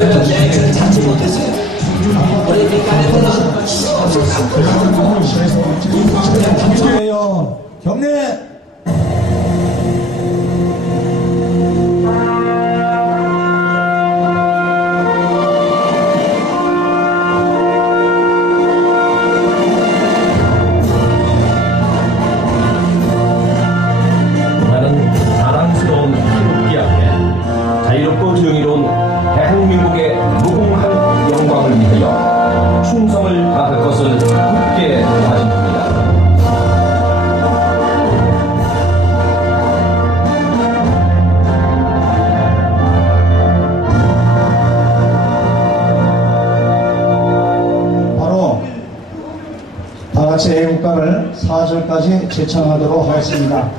계획을 찾지 못했어요. 우리 민간에서는 경례. 나는 자랑스러운 태극기 앞에 자유롭고 정의로운 대한민국의 무궁한 영광을 위하여 충성을 다할 것을 굳게 다짐합니다. 바로 다 같이 애국가를 4절까지 제창하도록 하겠습니다.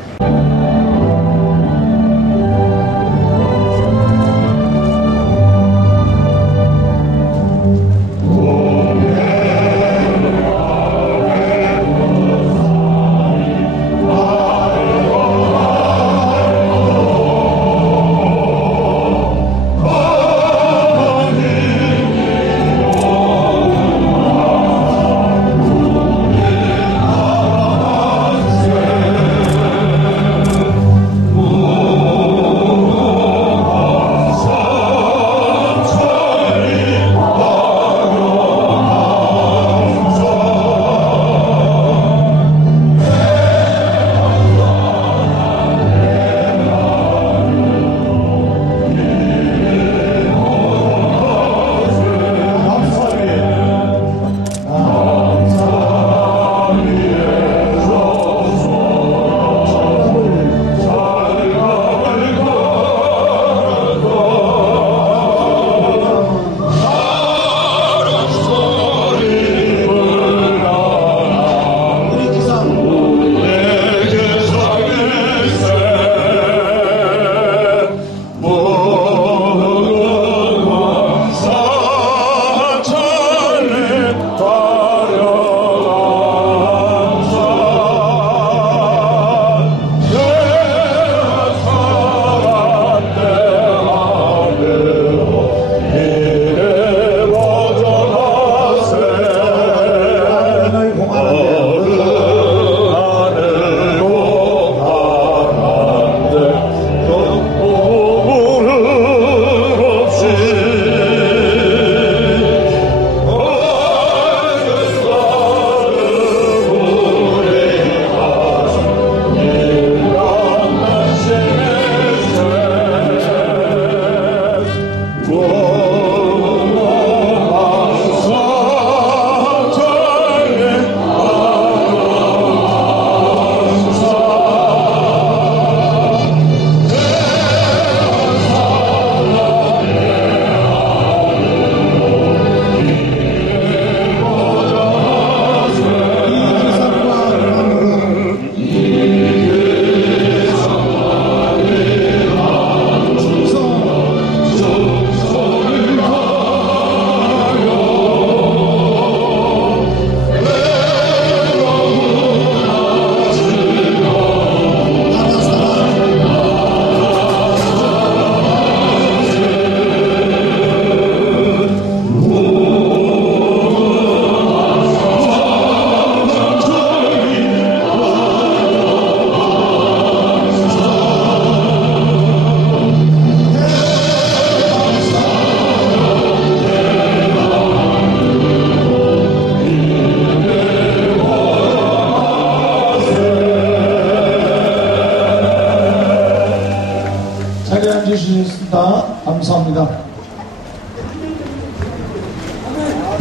주셨습니다. 감사합니다.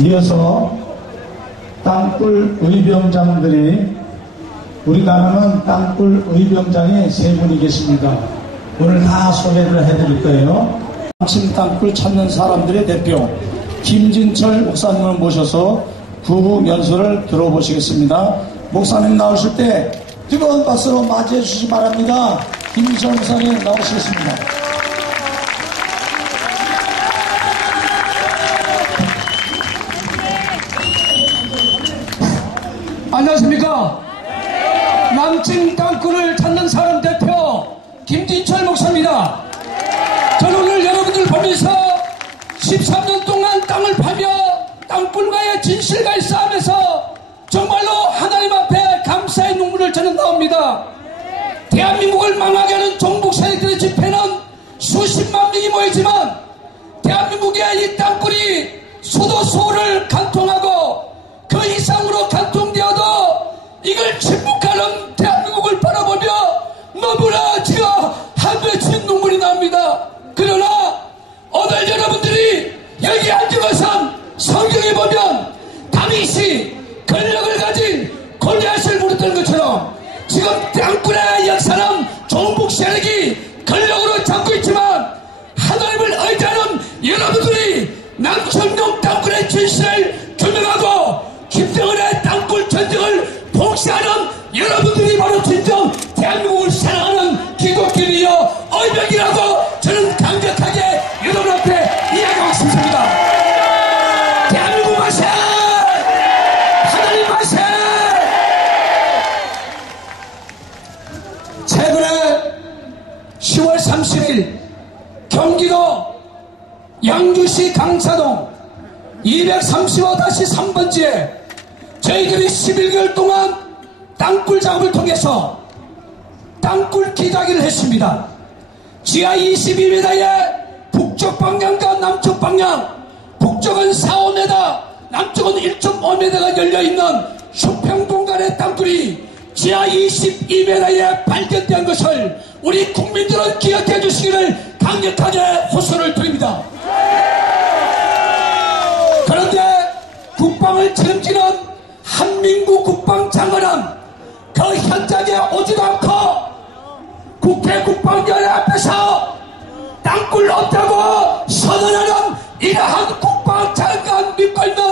이어서 땅굴 의병장들이 우리나라는 땅굴 의병장이 3분이 계십니다. 오늘 다 소개를 해드릴 거예요. 당신 땅굴 찾는 사람들의 대표 김진철 목사님을 모셔서 구국 연설을 들어보시겠습니다. 목사님 나오실 때 뜨거운 박수로 맞이해 주시기 바랍니다. 김진철 목사님 나오시겠습니다. 안녕하십니까? 남친 땅굴을 찾는 사람 대표 김진철 목사입니다. 저는 오늘 여러분들 보면서 13년 동안 땅을 파며 땅굴과의 진실과의 싸움에서 정말로 하나님 앞에 감사의 눈물을 전한다옵니다. 대한민국을 망하게 하는 종북 세력들의 집회는 수십만 명이 모이지만 대한민국의 이 땅굴이 수도 서울을 간통하고 그 이상으로 간통되어도 이걸 침묵하는 대한민국을 바라보며 너무나 제가 한맺힌 눈물이 납니다. 그러나 오늘 여러분들이 여기 앉은 것은 성경에 보면 다윗이 권력을 가진 골리앗을 물었던 것처럼 지금 땅굴의 역사는 종북 세력이 권력으로 잡고 있지만 하나님을 의지하는 여러분들이 남청동 땅굴의 진실을 규명하고 김정은의 땅굴 전쟁을 봉쇄하는 여러분들이 바로 진정 대한민국을 사랑하는 기독교인이여 의병이라고 저는 강력하게 여러분 앞에 이야기하고 싶습니다. 대한민국 만세! 하나님 만세! 최근에 10월 30일 경기도 양주시 강사동 235-3번지에 저희들이 11개월 동안 땅굴 작업을 통해서 땅굴 기자기를 했습니다. 지하 22m의 북쪽 방향과 남쪽 방향, 북쪽은 4-5m, 남쪽은 1.5m가 열려있는 수평 공간의 땅굴이 지하 22m에 발견된 것을 우리 국민들은 기억해 주시기를 강력하게 호소를 드립니다. 그런데 국방을 책임지는 한민구 국방장관은 그 현장에 오지도 않고 국회 국방위원회 앞에서 땅굴 없다고 선언하는 이러한 국방장관 믿고 있는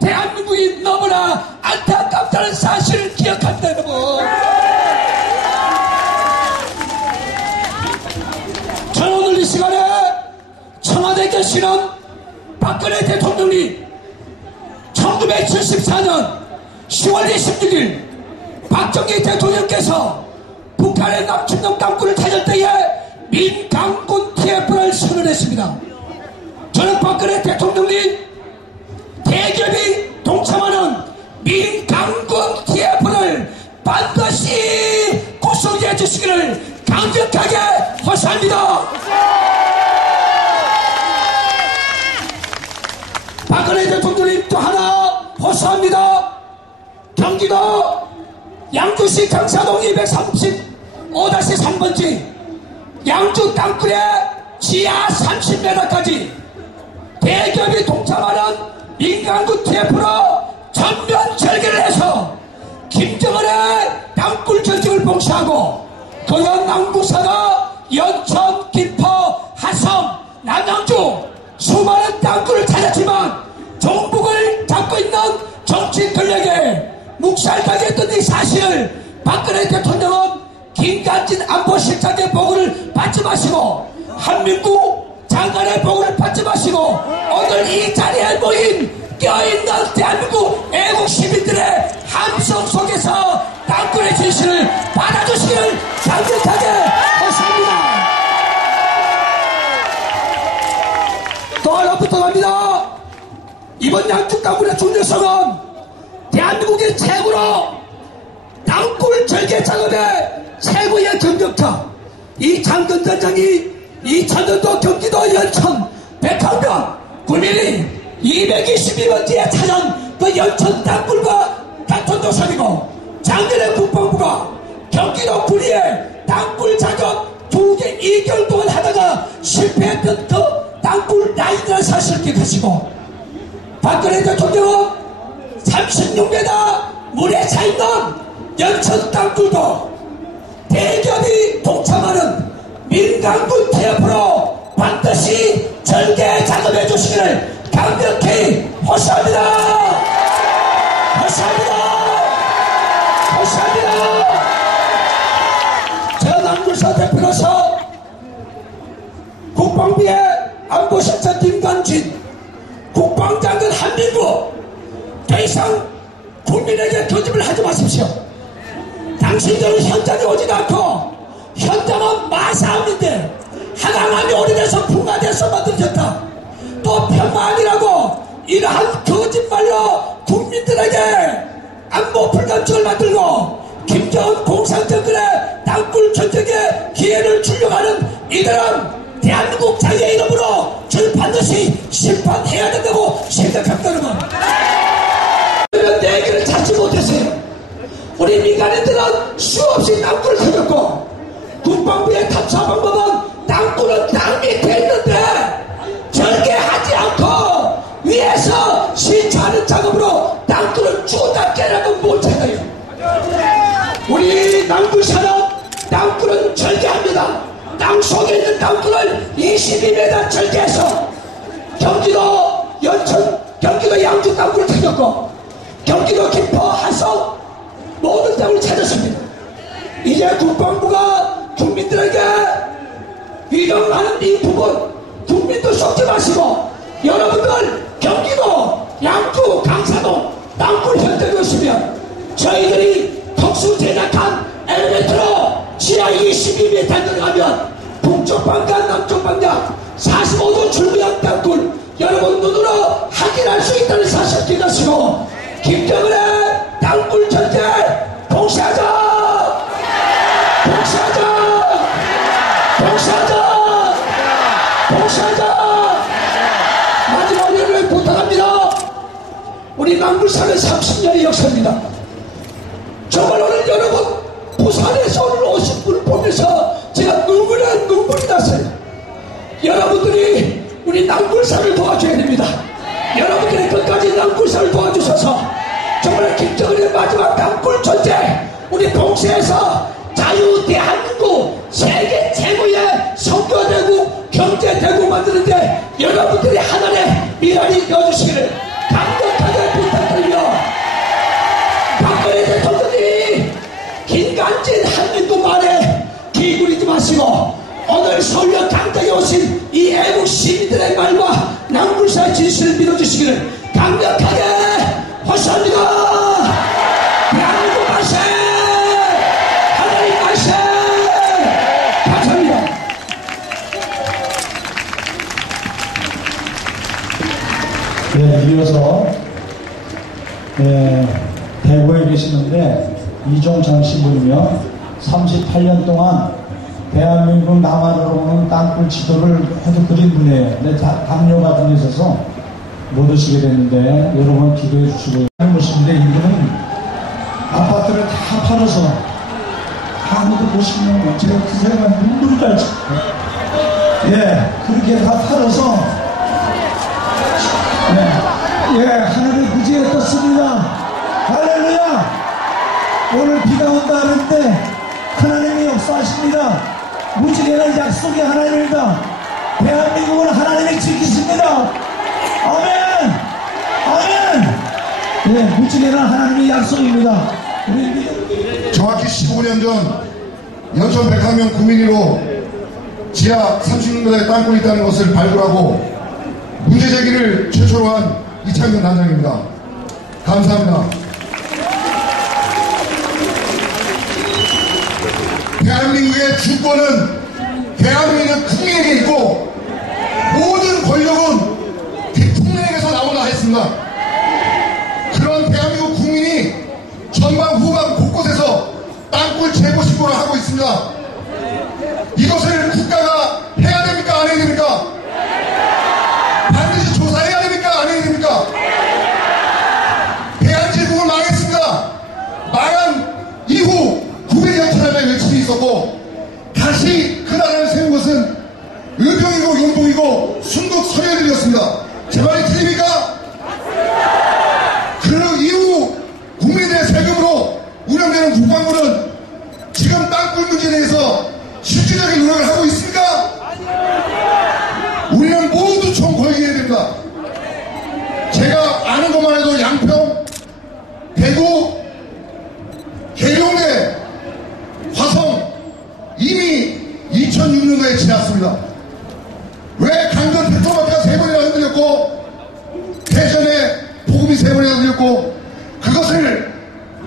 대한민국이 너무나 안타깝다는 사실을 기억합니다. 여러분, 저는 오늘 이 시간에 청와대에 계시는 박근혜 대통령이 1974년 10월 26일 박정희 대통령께서 북한의 남춘동 땅굴을 찾을 때에 민강군 TF를 선언했습니다. 저는 박근혜 대통령이 대기업이 동참하는 민강군 TF를 반드시 구성해 주시기를 강력하게 호소합니다. 박근혜 대통령님 또 하나 호소합니다. 경기도 양주시 강사동 235-3번지 양주 땅굴의 지하 30m까지 대기업이 동참하는 민간군 TF로 전면 절개를 해서 김정은의 땅굴 전쟁을 봉쇄하고 그런 남부사가 연천, 김포, 하성, 남양주 수많은 땅굴을 찾았지만 종북을 잡고 있는 정치 권력에 묵살까지 했던 이 사실을 박근혜 대통령은 김관진 안보실장의 보고를 받지 마시고 한민구 장관의 보고를 받지 마시고 오늘 이 자리에 모인 껴있는 대한민국 애국 시민들의 함성 속에서 땅굴의 진실을 받아주시기를 강력하게 호소합니다. 또 하나 부탁합니다. 이번 양주 땅굴의 중요성은 대한민국의 최고로 땅굴 절개 작업의 최고의 경력자 이 장건전장이 2000년도 경기도 연천 백황면 9mm 222번지에 찾은 그 연천 땅굴과 같은 노선이고 작년에 국방부가 경기도 구리에 땅굴 작업 2개 2개월 동안 하다가 실패했던 그 땅굴 라인이라는 사실을 기억하시고 박근혜 대통령은 36m 물에 차있는 연천 땅굴도 대기업이 동참하는 민간군 TF로 반드시 절개 작업해 주시기를 강력히 호소합니다. 호소합니다. 호소합니다. 제가 남굴사 대표로서 국방부의 안보실장 김관진 국방장관 한민구 더 이상 국민에게 거짓말 하지 마십시오. 당신들은 현장에 오지도 않고 현장은 마사암인데 하강암이 오래돼서 풍화돼서 만들어졌다. 또 편만 아니라고 이러한 거짓말로 국민들에게 안보 불감증을 만들고 김정은 공산정권의 땅굴 전쟁에 기회를 주려고 하는 이들은 대한민국 자유의 이름으로 저를 반드시 심판해야 된다고 생각합니다. 여러분, 내 얘기를 찾지 못했어요. 우리 민간인들은 수없이 땅굴을 터졌고 국방부의 탐사 방법은 땅굴은 땅 밑에 있는데 절개하지 않고 위에서 신초하는 작업으로 땅굴을 주다 깨라는 못 찾아요. 우리 남부사는 땅굴은 절개합니다. 땅 속에 있는 땅굴을 22m 절개해서 경기도 연천, 경기도 양주 땅굴을 찾았고 경기도 김포, 하성 모든 땅을 찾았습니다. 이제 국방부가 국민들에게 위정하는 이 부분 국민도 속지 마시고 여러분들 경기도 양주 강사도 땅굴 현장에 오시면 저희들이 특수 제작한 엘리베이터로 지하 22m 내려가면 북쪽 방향 남쪽 방향 45도 출구형 땅굴 여러분 눈으로 확인할 수 있다는 사실 기억하시고 김정은의 땅굴 전쟁 봉쇄하자! 봉쇄하자! 봉쇄하자! 봉쇄하자! 마지막 일을 부탁합니다. 우리 남부사는 30년의 역사입니다. 정말 오늘 여러분 부산에서 오늘 오신 분을 보면서 제가 눈물이 났어요. 여러분들이 우리 남굴사를 도와줘야 됩니다. 여러분들이 끝까지 남굴사를 도와주셔서 정말 김정은의 마지막 땅굴 전쟁 우리 봉쇄에서 자유 대한민국 세계 최고의 선거대국 경제대국 만드는데 여러분들이 하나의 미랄이 되어주시기를 강력하게 부탁드리며 박근혜 대통령이 김관진 한민국 말에 기울이지 마시고 오늘 서울역 강당에 오신 이 애국 시민들의 말과 남불사의 진실을 믿어주시기를 강력하게 호소합니다. 대한민국 만세! 하나님 만세! 감사합니다. 네, 이어서 대구에 계시는데 이종찬 신부이며 38년 동안 대한민국 남한으로 오는 땅굴 지도를 해서 그린 분이에요. 근데 당뇨가 좀 있어서 못 오시게 됐는데 여러분 기도해 주시고요. 모습인데 이분은 아파트를 다 팔아서 아무도 보시면 제가 그 생각 눈물이 날지. 예, 그렇게 다 팔아서 하늘을 구지에 떴습니다. 할렐루야! 오늘 비가 온다 하는데 하나님이 역사하십니다. 무지개는 약속의 하나님입니다. 대한민국은 하나님이 지키십니다. 아멘! 아멘! 예, 무지개는 하나님의 약속입니다. 정확히 15년 전 연천 백화면 구민위로 지하 36m의 땅굴이 있다는 것을 발굴하고 문제 제기를 최초로 한 이창근 단장입니다. 감사합니다. 대한민국의 주권은 대한민국 국민에게 있고 모든 권력은 대통령에게서 나오나 했습니다. 그런 대한민국 국민이 전방 후방 곳곳에서 땅굴 재고 신고를 하고 있습니다. 이것을 국가가 해야 됩니까? 안 해야 됩니까? 반드시 조사해야 됩니까? 안 해야 됩니까? 대한제국은 망했습니다. 망한 이후 900년차라는 외침이 있었고 다시 그 나라를 세운 것은 의병이고 용봉이고 순국 선열들이었습니다. 제 말이 틀립니까? 그 이후 국민들의 세금으로 운영되는 국방부는 지금 땅굴 문제에 대해서 실질적인 노력을 하고 있습니까? 우리는 모두 총궐기해야 됩니다. 제가 아는 것만 해도 양평, 대구, 계룡대, 화성 이미 2006년도에 지났습니다. 왜 강전 페트로마트가 3번이나 흔들렸고 대전에 보급이 3번이나 흔들렸고 그것을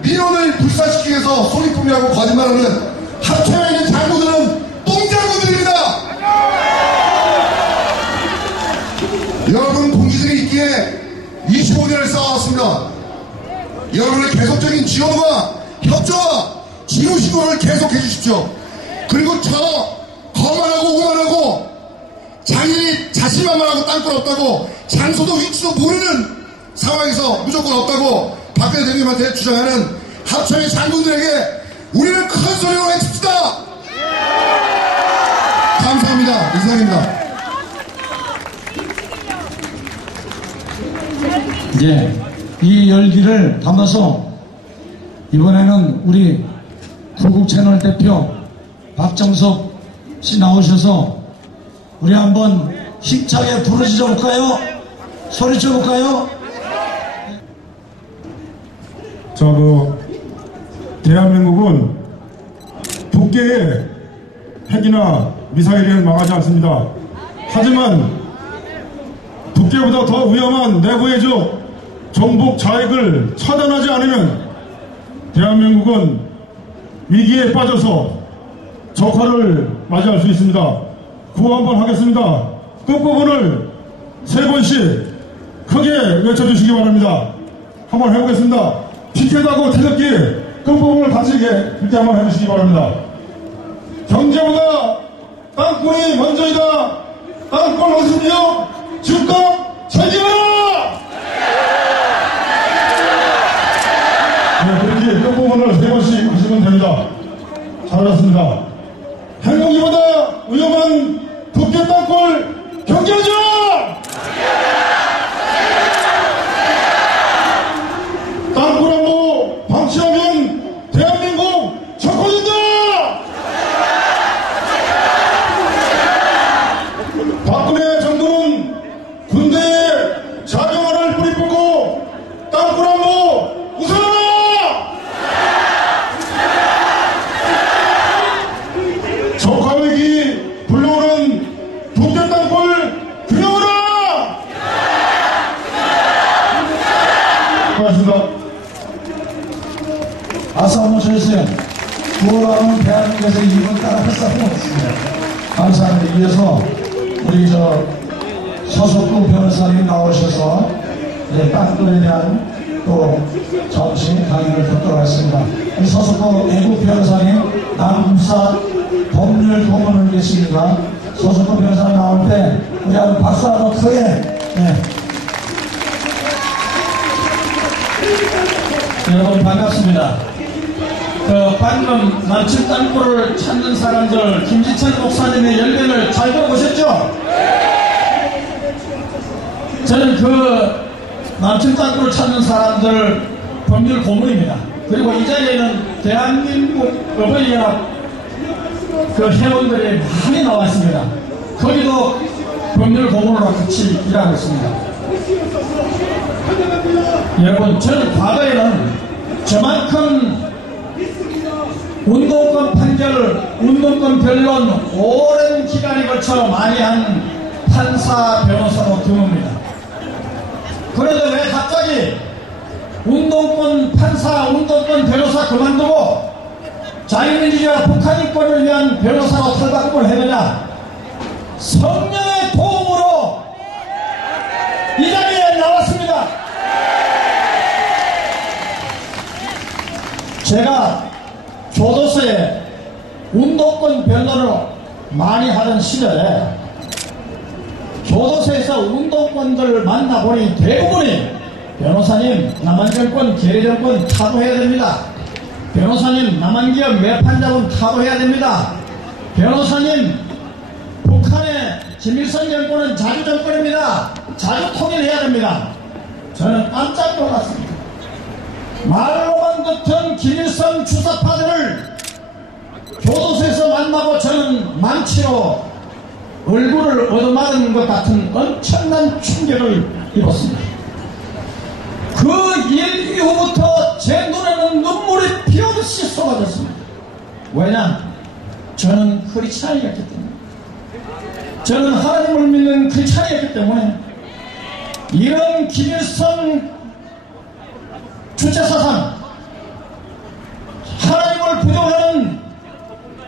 민원을 불사시키기 위해서 소리품이라고 거짓말하는 합체에 있는 장군들은 똥장군들입니다. 여러분 위해 25년을 쌓아왔습니다. 여러분의 계속적인 지원과 협조와 지우시고를 계속해 주십시오. 그리고 저 거만하고 오만하고 자신만만하고 땅굴 없다고 장소도 위치도 모르는 상황에서 무조건 없다고 박근혜 대통령한테 주장하는 합참의 장군들에게 우리는 큰 소리로 외칩시다. 감사합니다. 이상입니다. 예, 이 열기를 담아서 이번에는 우리 구국채널 대표 박정석 씨 나오셔서 우리 한번 힘차게 부르짖어 볼까요? 소리쳐 볼까요? 대한민국은 북괴의 핵이나 미사일을 망하지 않습니다. 하지만 북괴보다 더 위험한 내부의 적 정복 자익을 차단하지 않으면 대한민국은 위기에 빠져서 적화를 맞이할 수 있습니다. 구호 한번 하겠습니다. 끝부분을 3번씩 크게 외쳐주시기 바랍니다. 한번 해보겠습니다. 피켓하고 태극기 끝부분을 같이 이렇게 한번 해주시기 바랍니다. 경제보다 땅굴이 먼저이다. 땅굴 어디며 주권 책임하라. 네, 그렇게 끝부분을 3번씩 하시면 됩니다. 잘하셨습니다. 행복이보다 위험한 북괴 땅굴 경제하자! 땅굴 안보 방치하면 대한민국 적화된다! 박근혜 정부는 군대에 자경화를 뿌리 뽑고 땅굴 안보 우선하라! 적화위기 불러오는 북괴 땅굴 들여오라! 고맙습니다. 아싸 한번 쳐주세요. 구호라면 대한민국에서 이분 따라 할 사람은 없습니다. 감사합니다. 이어서 우리 서석구 변호사님 나오셔서 땅굴에 대한 또 정치 강의를 듣도록 하겠습니다. 우리 서석구 애국 변호사님 남사 법률 고문을 계십니다. 서석구 변호사님 나올 때 우리 한번 박수 한번 크게. 네. 여러분 반갑습니다. 방금 남친 땅굴을 찾는 사람들 김지철 목사님의 열변을 잘 들어보셨죠? 저는 남친 땅굴을 찾는 사람들 법률 고문입니다. 그리고 이 자리에는 대한민국 어버이연합 회원들이 많이 나와 있습니다. 거기도 법률 고문으로 같이 일하고 있습니다. 여러분, 저는 과거에는 저만큼 운동권 판결, 운동권 변론 오랜 기간에 걸쳐 많이 한 판사, 변호사로 드뭅니다. 그런데 왜 갑자기 운동권 판사, 운동권 변호사 그만두고 자유민주주의와 북한인권을 위한 변호사로 탈바꿈을 해느냐? 성령의 도움으로 이 자리에 나왔습니다. 제가 교도소에 운동권 변론을 많이 하던 시절에 교도소에서 운동권들을 만나보니 대부분이 변호사님 남한정권 계례정권 타도해야 됩니다. 변호사님 남한기업 매판자본 타도해야 됩니다. 변호사님 북한의 김일성 정권은 자주정권입니다. 자주 통일해야 됩니다. 저는 깜짝 놀랐습니다. 말로만 듣던 김일성 주사파들을 교도소에서 만나고 저는 망치로 얼굴을 얻어맞은 것 같은 엄청난 충격을 입었습니다. 그 일 이후부터 제 눈에는 눈물이 피오듯이 쏟아졌습니다. 왜냐? 저는 크리스찬이었기 때문에, 저는 하나님을 믿는 크리스찬이었기 때문에 이런 김일성 주체사상, 하나님을 부정하는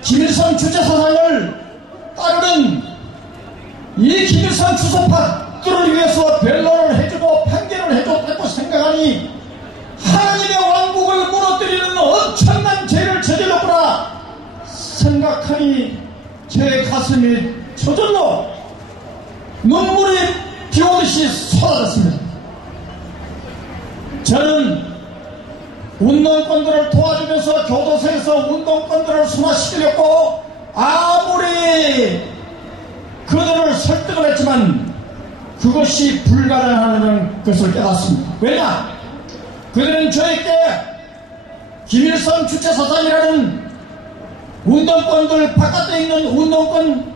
김일성 주체사상을 따르는 이 김일성 주사파들을 위해서 변론을 해주고 해줬고 판결을 해줬다고 생각하니 하나님의 왕국을 무너뜨리는 엄청난 죄를 저질렀구나 생각하니 제 가슴이 저절로 눈물이 비오듯이 쏟아졌습니다. 저는 운동권들을 도와주면서 교도소에서 운동권들을 순화시키려고 아무리 그들을 설득을 했지만 그것이 불가능하다는 것을 깨닫습니다. 왜냐? 그들은 저에게 김일성 주체사상이라는 운동권들 바깥에 있는 운동권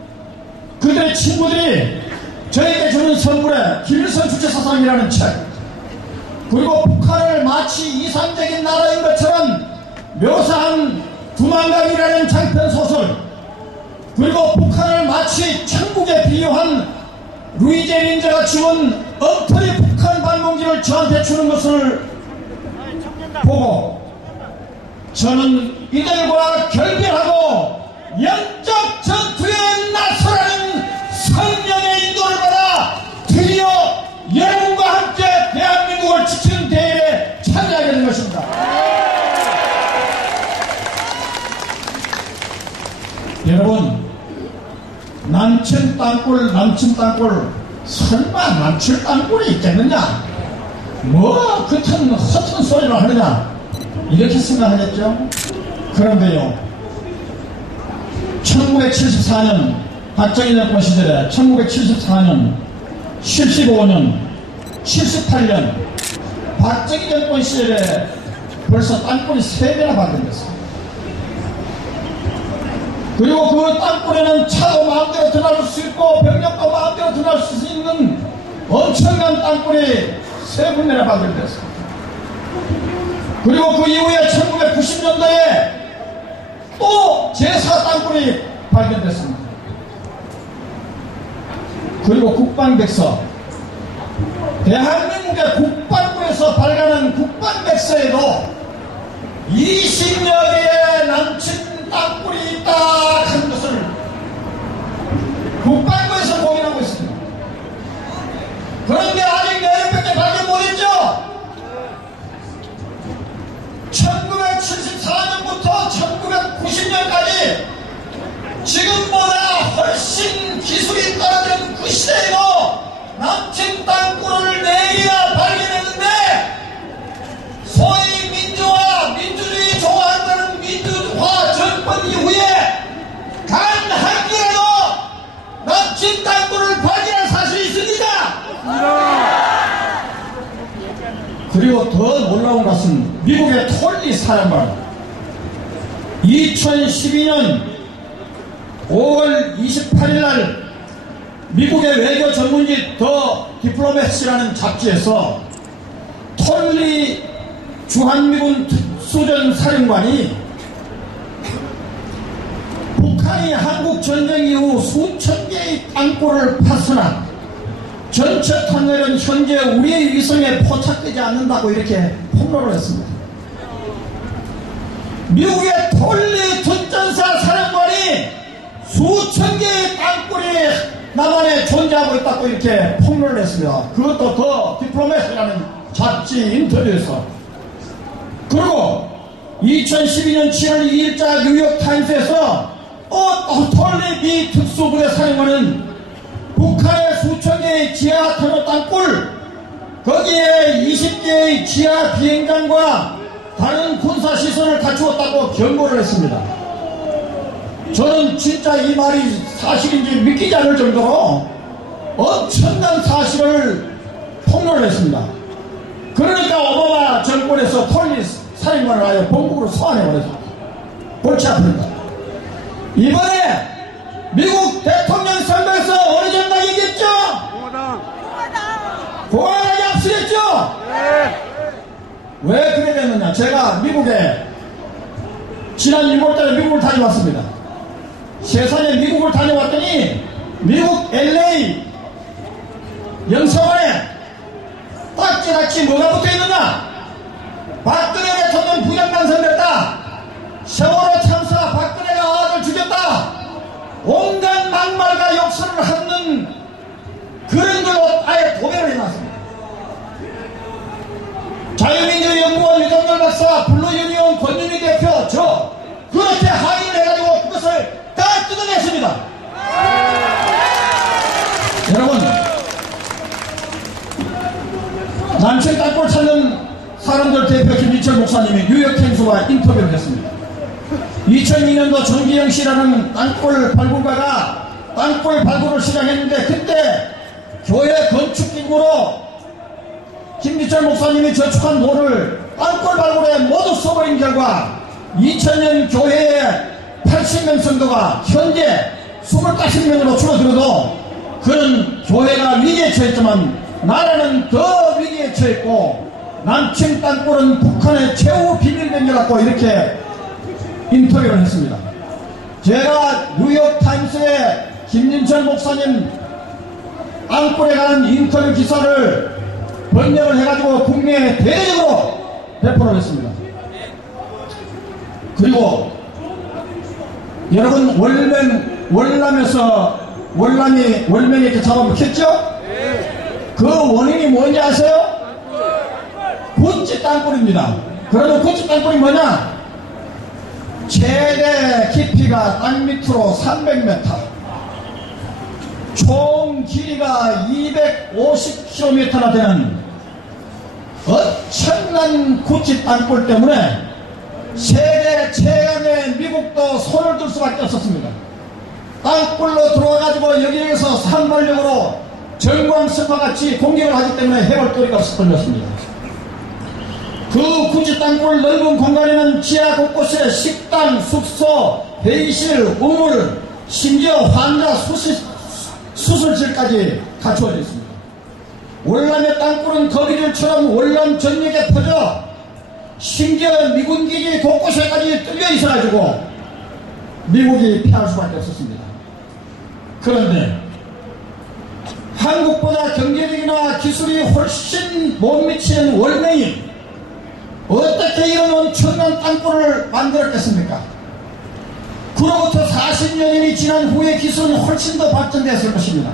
그들의 친구들이 저에게 주는 선물에 김일성 주체사상이라는 책 그리고 북한을 마치 이상적인 나라인 것처럼 묘사한 두만강이라는 장편소설 그리고 북한을 마치 천국에 비유한 루이제 린저가 지은 엉터리 북한 방문기를 저한테 주는 것을 보고 저는 이들과 결별하고 영적 전투에 나서라는 성령의 인도를 받아 드디어 여러분과 함께 대한민국을 지키는 대회에 참여하게 된 것입니다. 여러분 남친 땅굴 설마 남친 땅굴이 있겠느냐 뭐 그튼 허튼 소리를 하느냐 이렇게 생각하겠죠. 그런데요 1974년 박정희 정권 시절에 1974년 75년 78년 박정희 정권 시절에 벌써 땅굴이 3배나 발견됐어요. 그리고 그 땅굴에는 차도 마음대로 들어갈 수 있고 병력도 마음대로 들어갈 수 있는 엄청난 땅굴이 3군데나 발견됐어요. 그리고 그 이후에 1990년도에 또 제4 땅굴이 발견됐습니다. 그리고 국방백서 대한민국의 국방부에서 발간한 국방백서에도 20여 개의 남친 땅굴이 있다 하는 것을 국방부에서 공인하고 있습니다. 그런데 아직 4명밖에 발견 못했죠. 1974년부터 1990년까지 지금보다 훨씬 기술이 떨어진 그 시대에도 남친 땅굴을 4개나 발견했는데 소위 민주화, 민주주의 좋아한다는 민주화 정권 이후에 단 한 개라도 남친 땅굴을 발견한 사실이 있습니다. 그리고 더 놀라운 것은 미국의 톨리 사령관 2012년 5월 28일 날 미국의 외교 전문지 더 디플로매시라는 잡지에서 톨리 주한미군 특수전 사령관이 북한이 한국 전쟁 이후 수천 개의 땅굴을 파손한 전체 터널은 현재 우리의 위성에 포착되지 않는다고 이렇게 폭로를 했습니다. 미국의 톨리 특전사 사령관이 수천 개의 땅굴이 남한에 존재하고 있다고 이렇게 폭로를 했습니다. 그것도 더 디플로매시라는 잡지 인터뷰에서. 그리고 2012년 7월 2일자 뉴욕타임스에서 톨리 미 특수부대 사령관은 북한의 수천 개의 지하 터널 땅굴 거기에 20개의 지하 비행장과 다른 군사시설을 갖추었다고 경고를 했습니다. 저는 진짜 이 말이 사실인지 믿기지 않을 정도로 엄청난 사실을 폭로를 했습니다. 그러니까 오바마 정권에서 톨리 사령관을 아예 본국으로 소환해버렸습니다. 골치 아픕니다. 이번에 미국 대통령 선거에서 어느 정당이 이겼죠? 공화당이 앞서겠죠? 왜 그래 됐느냐? 제가 미국에 지난 6월달에 미국을 다녀왔습니다. 세상에 미국을 다녀왔더니 미국 LA 영사관에 딱지같이 뭐가 붙어있느냐? 박근혜 대통령 부장 당선됐다. 세월호 참사 박근혜가 아들 죽였다. 온갖 막말과 욕설을 하는 그런 걸로 아예 도배를 해놨습니다. 박사, 블루유니온 권윤희 대표, 저 그렇게 항의를 해가지고 그것을 다 뜯어냈습니다. 여러분, 남천 땅굴 찾는 사람들 대표 김진철 목사님이 뉴욕타임스와 인터뷰를 했습니다. 2002년도 정기영 씨라는 땅굴 발굴가가 땅굴 발굴을 시작했는데, 그때 교회 건축기금으로 김진철 목사님이 저축한 돈을 땅굴 발굴에 모두 써버린 결과 2000년 교회의 80명 성도가 현재 25명으로 줄어들어도 그런 교회가 위기에 처했지만 나라는 더 위기에 처했고, 남측 땅굴은 북한의 최후 비밀병이라고 이렇게 인터뷰를 했습니다. 제가 뉴욕타임스에 김진철 목사님 땅굴에 관한 인터뷰 기사를 번역을 해가지고 국내에 대대적으로 배포를 했습니다. 그리고 여러분, 월남이 이렇게 잡아먹혔죠? 그 원인이 뭔지 아세요? 구찌 땅굴입니다. 그러면 구찌 땅굴이 뭐냐? 최대 깊이가 땅 밑으로 300m, 총 길이가 250km나 되는 엄청난 구찌 땅굴 때문에 세계 최강의 미국도 손을 들 수밖에 없었습니다. 땅굴로 들어와가지고 여기에서 산발력으로 정광석화같이 공격을 하기 때문에 해볼 도리가 없었던 것입니다. 그 구찌 땅굴 넓은 공간에는 지하 곳곳에 식당, 숙소, 회의실, 우물, 심지어 환자 수술실까지 갖추어져 있습니다. 월남의 땅굴은 거기들처럼 월남 전역에 퍼져 심지어 미군 기지 곳곳에까지 뚫려 있어가지고 미국이 피할 수밖에 없었습니다. 그런데 한국보다 경제력이나 기술이 훨씬 못 미치는 월남이 어떻게 이런 엄청난 땅굴을 만들었겠습니까? 그로부터 40년이 지난 후에 기술은 훨씬 더 발전됐을 것입니다.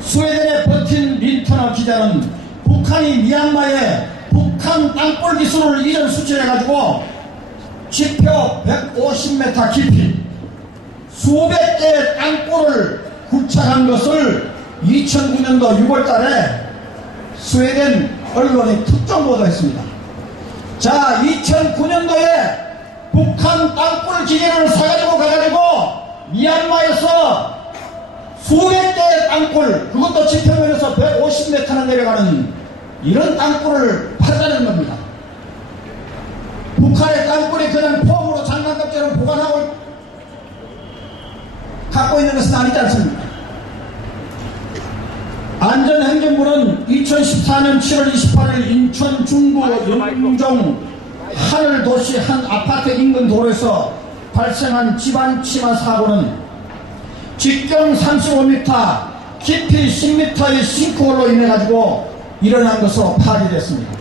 스웨덴에 버틴 린터너 기자는 북한이 미얀마에 북한 땅굴 기술을 이전 수출해가지고 지표 150m 깊이 수백 개의 땅굴을 구착한 것을 2009년도 6월달에 스웨덴 언론이 특종 보도했습니다. 자, 2009년도에 북한 땅굴 기계를 사가지고 가가지고 미얀마에서 수백 개의 땅굴, 그것도 지표면에서 150m나 내려가는 이런 땅굴을 팔다는 겁니다. 북한의 땅굴이 그냥 폼으로 장난감처럼 보관하고 갖고 있는 것은 아니지 않습니까? 안전행정부는 2014년 7월 28일 인천 중구 영종 하늘도시 한 아파트 인근 도로에서 발생한 집안 침하 사고는 직경 35m, 깊이 10m의 싱크홀로 인해가지고 일어난 것으로 파악이 됐습니다.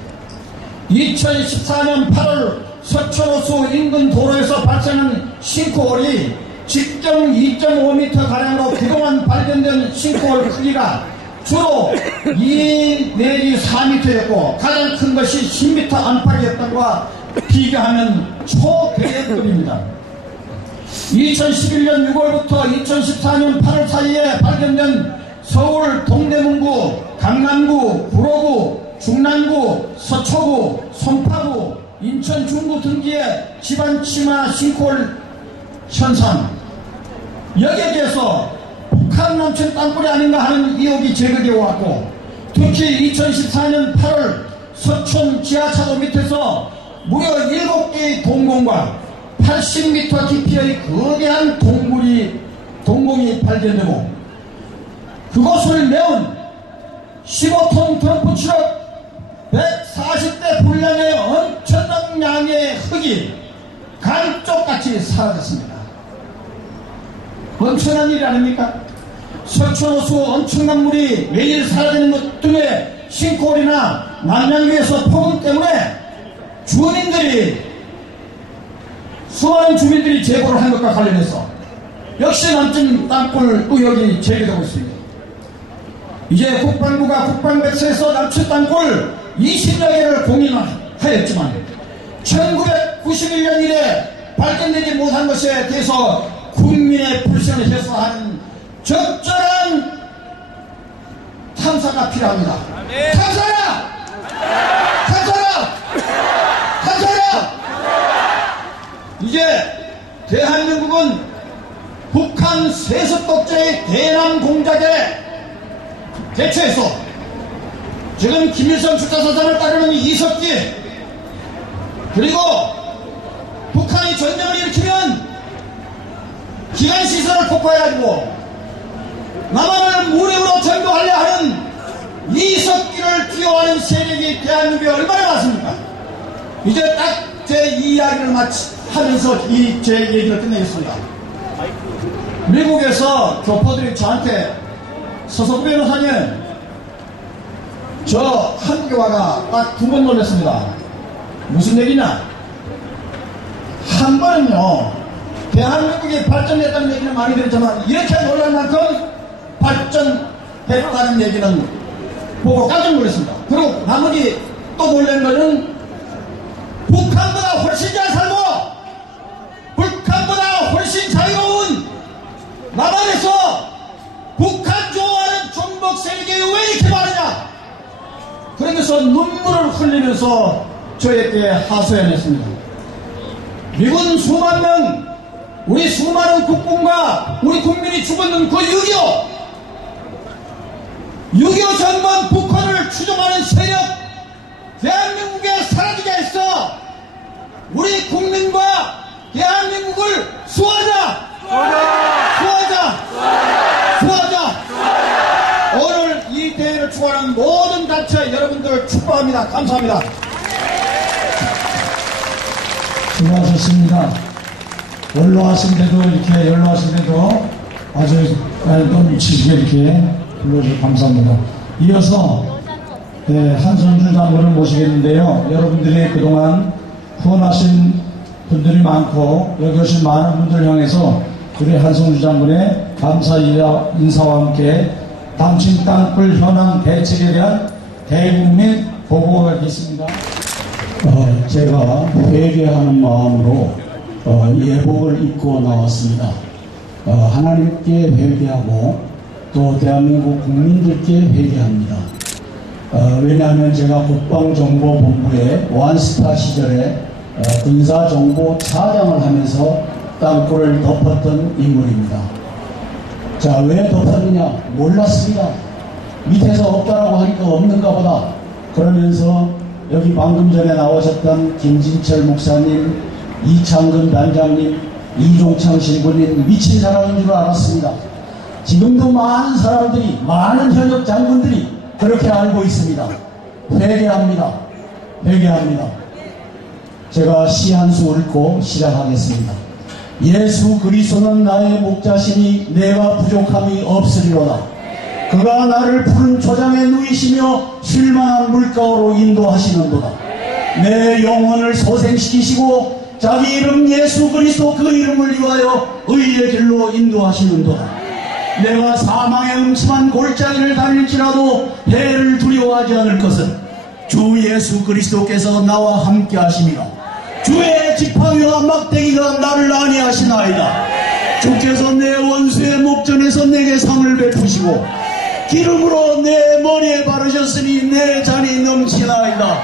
2014년 8월 서천호수 인근 도로에서 발생한 싱크홀이 직경 2.5m가량으로 그동안 발견된 싱크홀 크기가 주로 2 내지 4m였고 가장 큰 것이 10m 안팎이었던 것과 비교하면 초대형급입니다. 2011년 6월부터 2014년 8월 사이에 발견된 서울 동대문구, 강남구, 구로구, 중랑구, 서초구, 송파구, 인천 중구 등지의 집안 침하 싱크홀 현상, 여기에 대해서 북한 남친 땅굴이 아닌가 하는 의혹이 제기되어 왔고, 특히 2014년 8월 서촌 지하차도 밑에서 무려 7개의 동공과 80m 깊이의 거대한 동공이 발견되고 그것을 메운 15톤 덤프 트럭 140대 분량의 엄청난 양의 흙이 감쪽같이 사라졌습니다. 엄청난 일이 아닙니까? 서천호수 엄청난 물이 매일 사라지는 것 등의 싱크홀이나 남양주에서 폭우 때문에 수많은 주민들이 제보를 한 것과 관련해서 역시 남친 땅굴 의혹이 제기되고 있습니다. 이제 국방부가 국방백서에서 남친 땅굴 20여 개를 공인하였지만 1991년 이래 발견되지 못한 것에 대해서 국민의 불신을 해소하는 적절한 탐사가 필요합니다. 탐사라! 탐사라! 탐사라! 이제 대한민국은 북한 세습독자의 대남 공작에 대처해서 지금 김일성 주가사상을 따르는 이석기, 그리고 북한이 전쟁을 일으키면 기관시설을 폭파해가지고 남한을 무력으로 전도하려 하는 이석기를 두려워하는 세력이 대한민국에 얼마나 많습니까? 이제 딱 제 이야기를 하면서 제 얘기를 끝내겠습니다. 미국에서 교포들이 저한테 서석 변호사님, 저 한국에 와가 딱 2번 놀랐습니다. 무슨 얘기냐? 한 번은요, 대한민국이 발전했다는 얘기는 많이 들었지만 이렇게 놀랄 만큼 발전했다는 얘기는 보고 깜짝 놀랐습니다. 그리고 나머지 또 놀란 거는 북한보다 훨씬 잘 살고 북한보다 훨씬 자유로운 남한에서 북한 좋아하는 종북 세력이 왜 이렇게 많으냐? 그러면서 눈물을 흘리면서 저에게 하소연했습니다. 미군 수만 명, 우리 수많은 국군과 우리 국민이 죽었는 그 6.25 전번 북한을 추종하는 세력 대한민국에 사라지게 했어. 우리 국민과 대한민국을 수호하자. 오늘 이 대회를 추구하는 모든 단체 여러분들을 축복합니다. 감사합니다. 수고하셨습니다. 연로하신데도 이렇게 연로하신데도 아주 넘치게 이렇게 불러주셔서 감사합니다. 이어서 한성준 장군을 모시겠는데요. 여러분들이 그동안 후원하신 분들이 많고 여기 오신 많은 분들 향해서 우리 한성준 장군의 감사 인사와 함께 당신 땅굴 현황 대책에 대한 대국민 보고가 있습니다. 제가 회개하는 마음으로 예복을 입고 나왔습니다. 하나님께 회개하고 또 대한민국 국민들께 회개합니다. 왜냐하면 제가 국방정보본부의 원스타 시절에 군사정보차장을 하면서 땅굴을 덮었던 인물입니다. 자, 왜 덮었느냐? 몰랐습니다. 밑에서 없다라고 하니까 없는가 보다. 그러면서 여기 방금 전에 나오셨던 김진철 목사님, 이창근 단장님, 이종창 신부님 미친 사람인 줄 알았습니다. 지금도 많은 사람들이, 많은 현역 장군들이 그렇게 알고 있습니다. 회개합니다. 제가 시 한 수 읽고 시작하겠습니다. 예수 그리스도는 나의 목자시니 내가 부족함이 없으리로다. 그가 나를 푸른 초장에 누이시며 쉴만한 물가로 인도하시는도다. 내 영혼을 소생시키시고 자기 이름 예수 그리스도 그 이름을 위하여 의의 길로 인도하시는도다. 내가 사망의 음침한 골짜기를 다닐지라도 해를 두려워하지 않을 것은 주 예수 그리스도께서 나와 함께 하심이라. 주의 지팡이와 막대기가 나를 안위하시나이다. 주께서 내 원수의 목전에서 내게 상을 베푸시고 기름으로 내 머리에 바르셨으니 내 잔이 넘치나이다.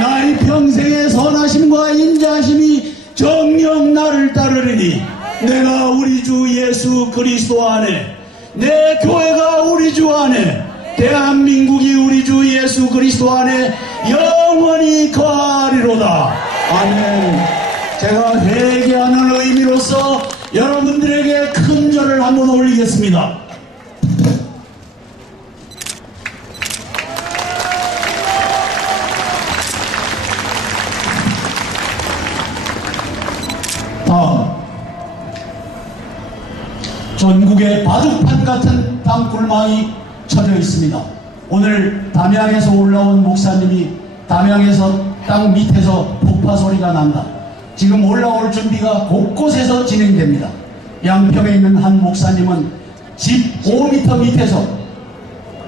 나의 평생의 선하심과 인자하심이 정녕 나를 따르리니 내가 우리 주 예수 그리스도 안에, 내 교회가 우리 주 안에, 대한민국이 우리 주 예수 그리스도 안에 영원히 거하리로다. 아멘. 제가 회개하는 의미로서 여러분들에게 큰 절을 한번 올리겠습니다. 다음, 전국에 바둑판 같은 땅굴망이 쳐져 있습니다. 오늘 담양에서 올라온 목사님이 담양에서 땅 밑에서 폭파 소리가 난다. 지금 올라올 준비가 곳곳에서 진행됩니다. 양평에 있는 한 목사님은 집 5m 밑에서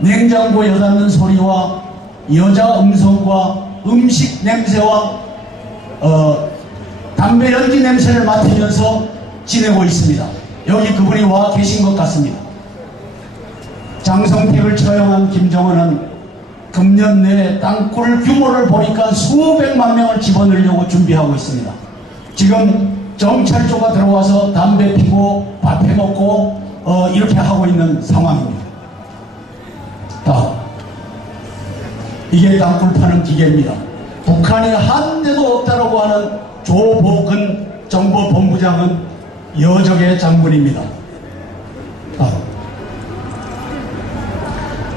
냉장고 여닫는 소리와 여자 음성과 음식 냄새와 담배 연기 냄새를 맡으면서 지내고 있습니다. 여기 그분이 와 계신 것 같습니다. 장성택을 처형한 김정은은 금년 내에 땅굴 규모를 보니까 수백만 명을 집어넣으려고 준비하고 있습니다. 지금 정찰조가 들어와서 담배 피고 밥 해먹고 이렇게 하고 있는 상황입니다. 이게 땅굴 파는 기계입니다. 북한에 한 대도 없다라고 하는 조복은 정보본부장은 여적의 장군입니다.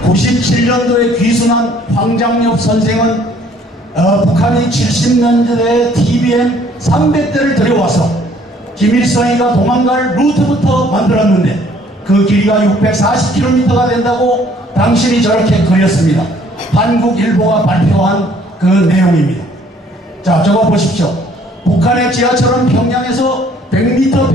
97년도에 귀순한 황장엽 선생은 북한이 70년대에 TBM 300대를 들여와서 김일성이가 도망갈 루트부터 만들었는데 그 길이가 640km가 된다고 당신이 저렇게 그렸습니다. 한국일보가 발표한 그 내용입니다. 자, 저거 보십시오. 북한의 지하철은 평양에서 100m,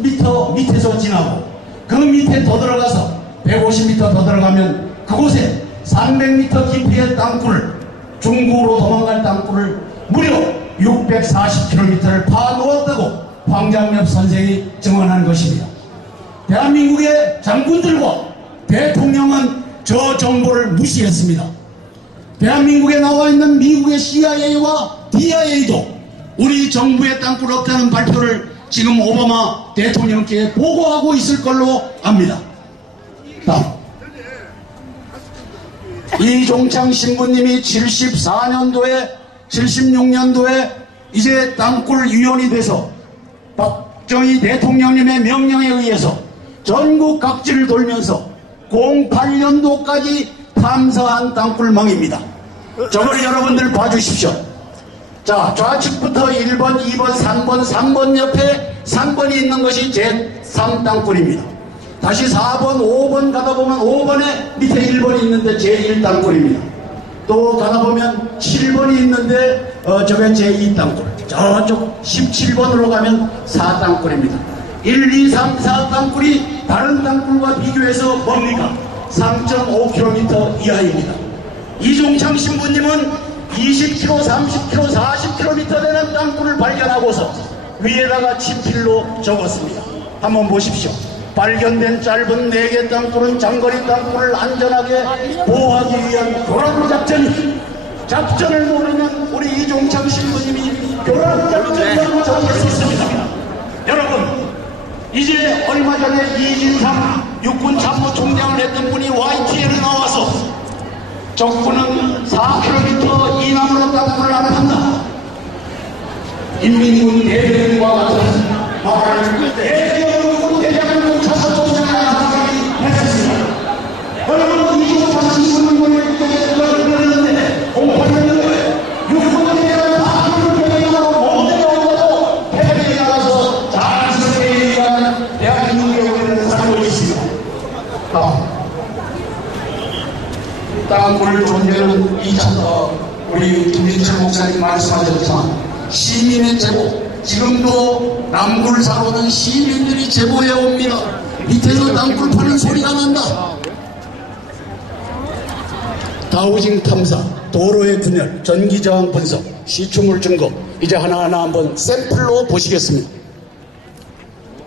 150m 밑에서 지나고 그 밑에 더 들어가서 150m 더 들어가면 그곳에 300m 깊이의 땅굴을, 중국으로 도망갈 땅굴을 무려 640km를 파놓았다고 황장엽 선생이 증언한 것입니다. 대한민국의 장군들과 대통령은 저 정보를 무시했습니다. 대한민국에 나와 있는 미국의 CIA와 DIA도 우리 정부의 땅굴 없다는 발표를 지금 오바마 대통령께 보고하고 있을 걸로 압니다. 다음. 이종창 신부님이 74년도에 76년도에 이제 땅굴 위원이 돼서 박정희 대통령님의 명령에 의해서 전국 각지를 돌면서 08년도까지 탐사한 땅굴망입니다. 저걸 여러분들 봐주십시오. 자, 좌측부터 1번, 2번, 3번, 3번 옆에 3번이 있는 것이 제3땅굴입니다. 다시 4번, 5번 가다 보면 5번에 밑에 1번이 있는데 제1땅굴입니다. 또 가다 보면 7번이 있는데 저게 제2땅굴. 저쪽 17번으로 가면 4땅굴입니다. 1, 2, 3, 4땅굴이 다른 땅굴과 비교해서 뭡니까? 3.5km 이하입니다. 이종창 신부님은 20km, 30km, 40km 되는 땅굴을 발견하고서 위에다가 친필로 적었습니다. 한번 보십시오. 발견된 짧은 4개 땅굴은 장거리 땅굴을 안전하게 보호하기 위한 교란 작전을 모르는 우리 이종창 신부님이 교란 작전이라고 적을 수 있습니다. 여러분, 이제 얼마 전에 이진상 육군 참모총장을 했던 분이 YTN에 나와서 적군은 4km 이남으로 땅굴을 안 판다. 인민군 대변인과 같은 말을 대변인 대장군 참모총장이 했습니다. 여러분, 이종창 신부님을 그러는데 08년도에 육군에 대한 4km 이남으로 못 내려오고 대변인이 나가서 자연스럽게 얘기하는 대한민국에 우리는 살고 있습니다. 땅굴 존재는 우리 김민철 목사님 말씀하셨지만 시민의 제보, 지금도 남굴사로는 시민들이 제보해 옵니다. 밑에서 땅굴 파는 소리가 난다. 다우징 탐사, 도로의 균열, 전기저항 분석, 시추물 증거, 이제 하나하나 한번 샘플로 보시겠습니다.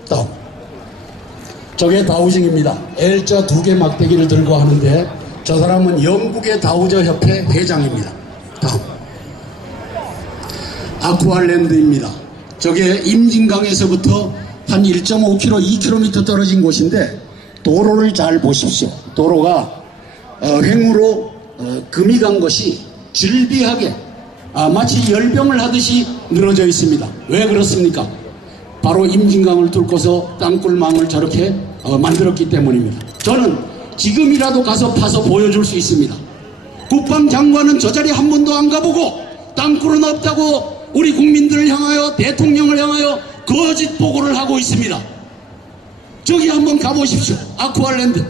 다음. 저게 다우징입니다. L자 2개 막대기를 들고 하는데 저 사람은 영국의 다우저 협회 회장입니다. 다음. 아쿠아랜드입니다. 저게 임진강에서부터 한 1.5km, 2km 떨어진 곳인데 도로를 잘 보십시오. 도로가 횡으로 금이 간 것이 질비하게 마치 열병을 하듯이 늘어져 있습니다. 왜 그렇습니까? 바로 임진강을 뚫고서 땅굴망을 저렇게 만들었기 때문입니다. 저는 지금이라도 가서 파서 보여줄 수 있습니다. 국방장관은 저 자리 한 번도 안 가보고 땅굴은 없다고 우리 국민들을 향하여, 대통령을 향하여 거짓 보고를 하고 있습니다. 저기 한번 가보십시오. 아쿠아랜드.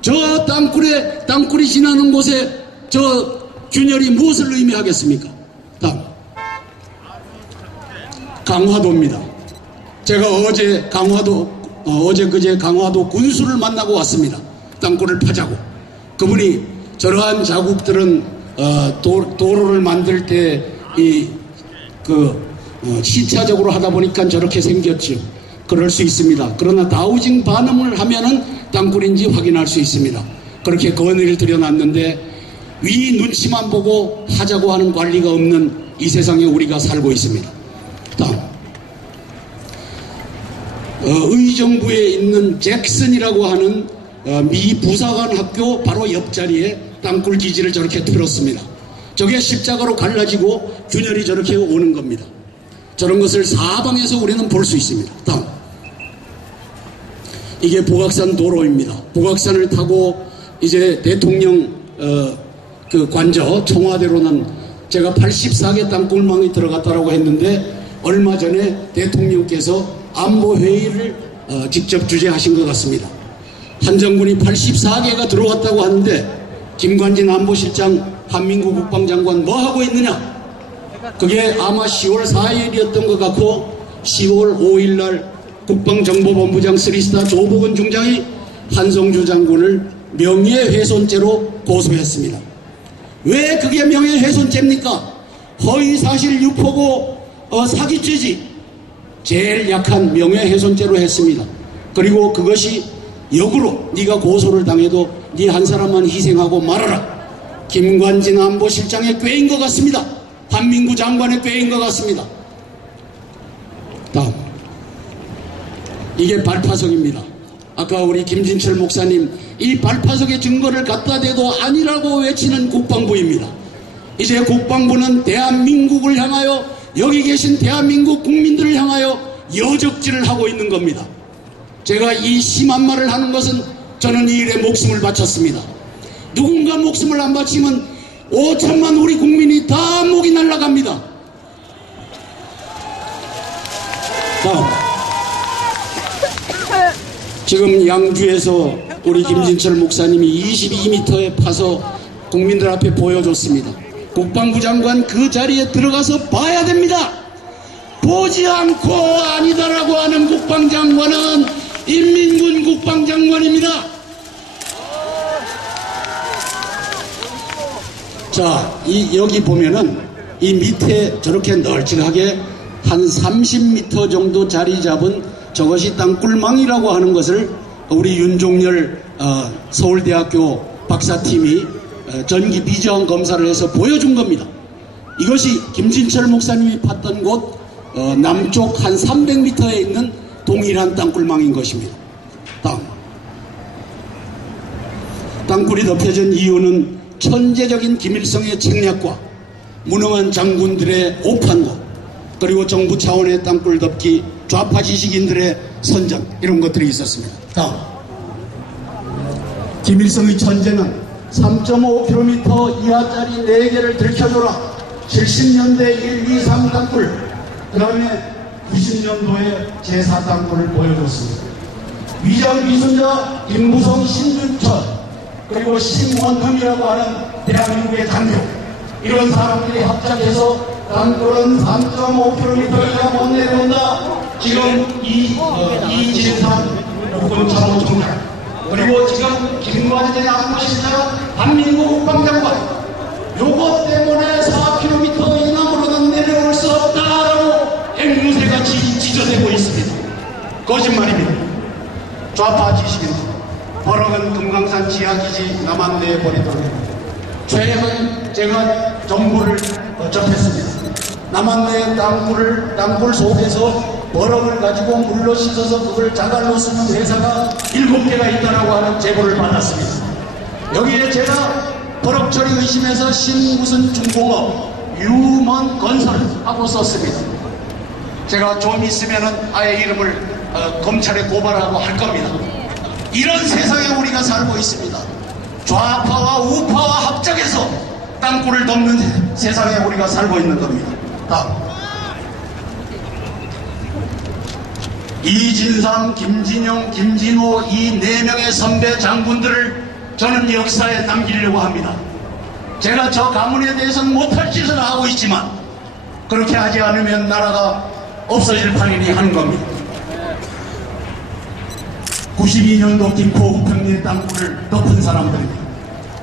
저 땅굴이 지나는 곳에 저 균열이 무엇을 의미하겠습니까? 다음. 강화도입니다. 제가 어제 강화도 군수를 만나고 왔습니다. 땅굴을 파자고. 그분이 저러한 자국들은 도로를 만들 때 이 시차적으로 하다 보니까 저렇게 생겼죠. 그럴 수 있습니다. 그러나 다우징 반음을 하면은 땅굴인지 확인할 수 있습니다. 그렇게 건의를 드려놨는데 위 눈치만 보고 하자고 하는 관리가 없는 이 세상에 우리가 살고 있습니다. 다음, 의정부에 있는 잭슨이라고 하는 미 부사관 학교 바로 옆자리에 땅굴 기지를 저렇게 틀었습니다. 저게 십자가로 갈라지고 균열이 저렇게 오는 겁니다. 저런 것을 사방에서 우리는 볼 수 있습니다. 다음, 이게 복악산 도로입니다. 복악산을 타고 이제 대통령 관저 청와대로는 제가 84개 땅굴망이 들어갔다라고 했는데 얼마 전에 대통령께서 안보회의를 직접 주재하신 것 같습니다. 한 정군이 84개가 들어갔다고 하는데 김관진 안보실장 한민구 국방장관 뭐 하고 있느냐? 그게 아마 10월 4일이었던 것 같고 10월 5일날 국방정보본부장 3스타 조복은 중장이 한성주 장군을 명예훼손죄로 고소했습니다. 왜 그게 명예훼손죄입니까? 허위사실 유포고 사기죄지. 제일 약한 명예훼손죄로 했습니다. 그리고 그것이 역으로 네가 고소를 당해도 네 한 사람만 희생하고 말아라. 김관진 안보실장의 꾀인 것 같습니다. 한민구 장관의 꾀인 것 같습니다. 다음, 이게 발파석입니다. 아까 우리 김진철 목사님 이 발파석의 증거를 갖다 대도 아니라고 외치는 국방부입니다. 이제 국방부는 대한민국을 향하여 여기 계신 대한민국 국민들을 향하여 여적질을 하고 있는 겁니다. 제가 이 심한 말을 하는 것은 저는 이 일에 목숨을 바쳤습니다. 누군가 목숨을 안 바치면 5천만 우리 국민이 다 목이 날아갑니다. 다음, 지금 양주에서 우리 김진철 목사님이 22m에 파서 국민들 앞에 보여줬습니다. 국방부 장관 그 자리에 들어가서 봐야 됩니다. 보지 않고 아니다라고 하는 국방장관은 인민군 국방장관입니다. 자, 여기 보면은 이 밑에 저렇게 널찍하게 한 30m 정도 자리 잡은 저것이 땅굴망이라고 하는 것을 우리 윤종열 서울대학교 박사팀이 전기 비저항 검사를 해서 보여준 겁니다. 이것이 김진철 목사님이 팠던 곳 남쪽 한 300m에 있는 동일한 땅굴망인 것입니다. 다음, 땅굴이 덮여진 이유는 천재적인 김일성의 책략과 무능한 장군들의 오판과 그리고 정부 차원의 땅굴 덮기, 좌파 지식인들의 선정, 이런 것들이 있었습니다. 다음, 김일성의 천재는 3.5km 이하짜리 4개를 들켜줘라. 70년대 1, 2, 3 땅굴, 그 다음에 90년도에 제4 땅굴을 보여줬습니다. 위장기술자 임무성, 신준천, 그리고 심원흠이라고 하는 대한민국의 장교, 이런 사람들이 합작해서 땅굴은 3.5km 이하 못 내려온다. 지금 이진상 국군참모총장, 그리고 지금 김관진 안보실장, 한민구 국방장관, 요것 때문에 4km 이남으로는 내려올 수 없다라고 앵무새같이 찢어대고 있습니다. 거짓말입니다. 좌파 지식인들, 버럭은 금강산 지하기지 남한내에 버리도록 합니다. 최근 제가 정보를 접했습니다. 남한내 땅굴 속에서 버럭을 가지고 물로 씻어서 그걸 자갈로 쓰는 회사가 7개가 있다라고 하는 제보를 받았습니다. 여기에 제가 버럭 처리 의심해서 신무슨 중공업 유먼 건설하고 썼습니다. 제가 좀 있으면은 아예 이름을 검찰에 고발하고 할 겁니다. 이런 세상에 우리가 살고 있습니다. 좌파와 우파와 합작해서 땅굴을 덮는 세상에 우리가 살고 있는 겁니다. 다음, 이진상, 김진영, 김진호 이 4명의 선배 장군들을 저는 역사에 남기려고 합니다. 제가 저 가문에 대해서는 못할 짓을 하고 있지만 그렇게 하지 않으면 나라가 없어질 판이니 하는 겁니다. 92년도 김포 우평리의 땅굴을 덮은 사람들입니다.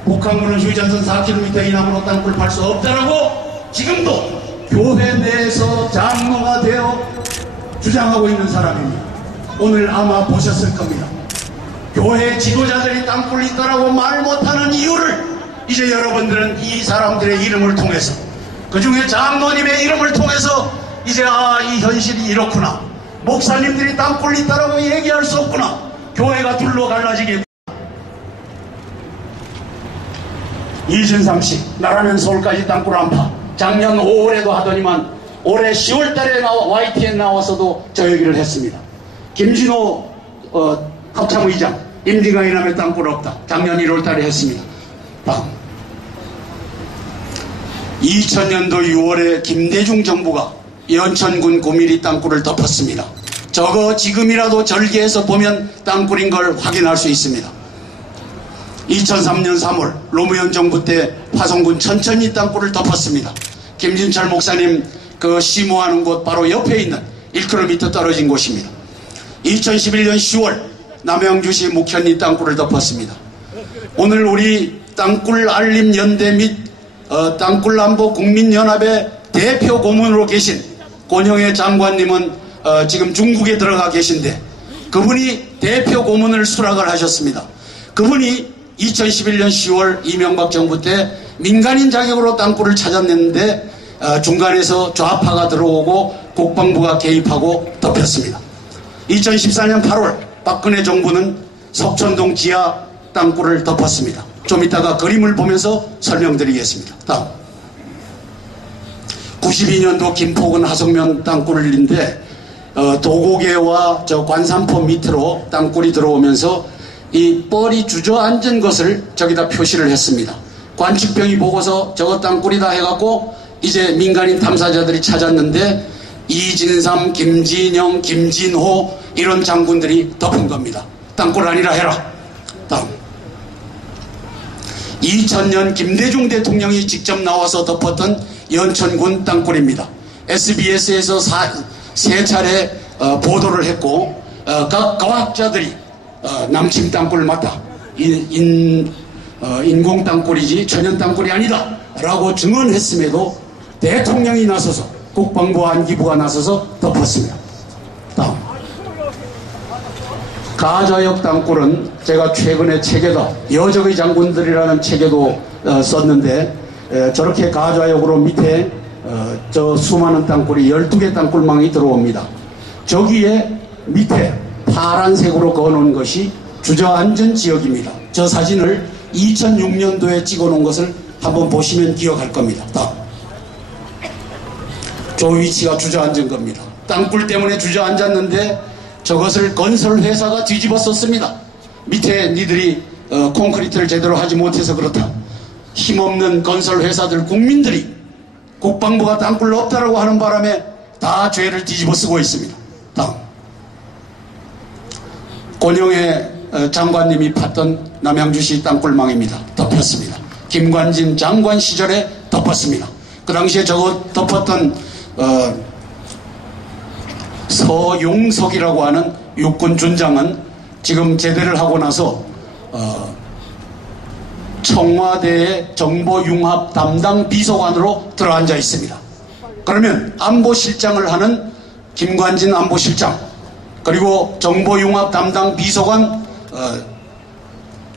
북한군은 휴전선 4km 이남으로 땅굴 팔 수 없다라고 지금도 교회 내에서 장로가 되어 주장하고 있는 사람입니다. 오늘 아마 보셨을 겁니다. 교회 지도자들이 땅굴 있다라고 말 못하는 이유를 이제 여러분들은 이 사람들의 이름을 통해서, 그 중에 장로님의 이름을 통해서 이제 이 현실이 이렇구나, 목사님들이 땅굴 있다라고 얘기할 수 없구나, 교회가 둘로 갈라지겠구나. 이진삼씨, 나라면 서울까지 땅굴 안파. 작년 5월에도 하더니만 올해 10월달에 YTN 나와서도 저 얘기를 했습니다. 김진호 합참의장, 임진강 이남에 땅굴 없다. 작년 1월달에 했습니다. 다음. 2000년도 6월에 김대중 정부가 연천군 9mm 땅굴을 덮었습니다. 저거 지금이라도 절개해서 보면 땅굴인 걸 확인할 수 있습니다. 2003년 3월 노무현 정부 때 화성군 천천히 땅굴을 덮었습니다. 김진철 목사님 그 시모하는 곳 바로 옆에 있는 1km 떨어진 곳입니다. 2011년 10월 남양주시 묵현리 땅굴을 덮었습니다. 오늘 우리 땅굴 알림 연대 및 땅굴 안보 국민연합의 대표 고문으로 계신 권영애 장관님은 지금 중국에 들어가 계신데, 그분이 대표 고문을 수락을 하셨습니다. 그분이 2011년 10월 이명박 정부 때 민간인 자격으로 땅굴을 찾아냈는데 중간에서 좌파가 들어오고 국방부가 개입하고 덮였습니다. 2014년 8월 박근혜 정부는 석천동 지하 땅굴을 덮었습니다. 좀 이따가 그림을 보면서 설명드리겠습니다. 다음. 92년도 김포군 하성면 땅굴인데 도고개와 저 관산포 밑으로 땅굴이 들어오면서 이 뻘이 주저앉은 것을 저기다 표시를 했습니다. 관측병이 보고서 저거 땅굴이다 해갖고 이제 민간인 탐사자들이 찾았는데 이진삼, 김진영, 김진호 이런 장군들이 덮은 겁니다. 땅굴 아니라 해라. 다음. 2000년 김대중 대통령이 직접 나와서 덮었던 연천군 땅굴입니다. SBS에서 세 차례 보도를 했고 각 과학자들이 남침 땅굴을 맞다, 인공 땅굴이지 천연 땅굴이 아니다 라고 증언했음에도 대통령이 나서서, 국방부 안기부가 나서서 덮었습니다. 다음. 가좌역 땅굴은 제가 최근에 책에다 여적의 장군들이라는 책에도 썼는데 저렇게 가좌역으로 밑에 저 수많은 땅굴이 12개 땅굴망이 들어옵니다. 저기에 밑에 파란색으로 그어놓은 것이 주저앉은 지역입니다. 저 사진을 2006년도에 찍어놓은 것을 한번 보시면 기억할 겁니다. 다음. 저 위치가 주저앉은 겁니다. 땅굴 때문에 주저앉았는데 저것을 건설회사가 뒤집었었습니다. 밑에 니들이 콘크리트를 제대로 하지 못해서 그렇다. 힘없는 건설회사들, 국민들이 국방부가 땅굴 없다라고 하는 바람에 다 죄를 뒤집어 쓰고 있습니다. 다음. 권영애 장관님이 팠던 남양주시 땅굴망입니다. 덮였습니다. 김관진 장관 시절에 덮었습니다. 그 당시에 저거 덮었던 서용석이라고 하는 육군 준장은 지금 제대를 하고 나서 청와대의 정보융합 담당 비서관으로 들어앉아 있습니다. 그러면 안보실장을 하는 김관진 안보실장, 그리고 정보융합 담당 비서관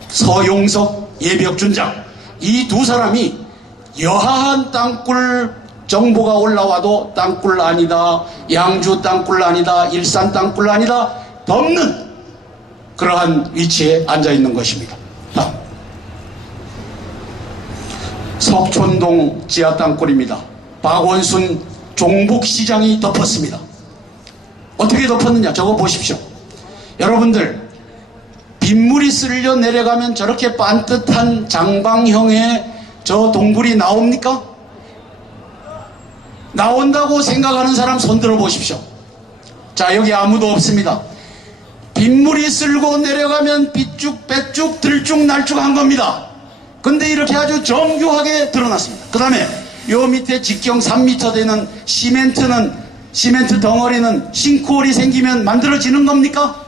서용석 예비역준장, 이 두 사람이 여하한 땅굴 정보가 올라와도 땅굴 아니다, 양주 땅굴 아니다, 일산 땅굴 아니다 덮는 그러한 위치에 앉아 있는 것입니다. 다음. 석촌동 지하 땅굴입니다. 박원순 종북시장이 덮었습니다. 어떻게 덮었느냐 저거 보십시오. 여러분들, 빗물이 쓸려 내려가면 저렇게 반듯한 장방형의 저 동굴이 나옵니까? 나온다고 생각하는 사람 손 들어 보십시오. 자, 여기 아무도 없습니다. 빗물이 쓸고 내려가면 빗쭉 빼쭉 들쭉 날쭉한 겁니다. 근데 이렇게 아주 정교하게 드러났습니다. 그 다음에 요 밑에 직경 3m 되는 시멘트 덩어리는 싱크홀이 생기면 만들어지는 겁니까?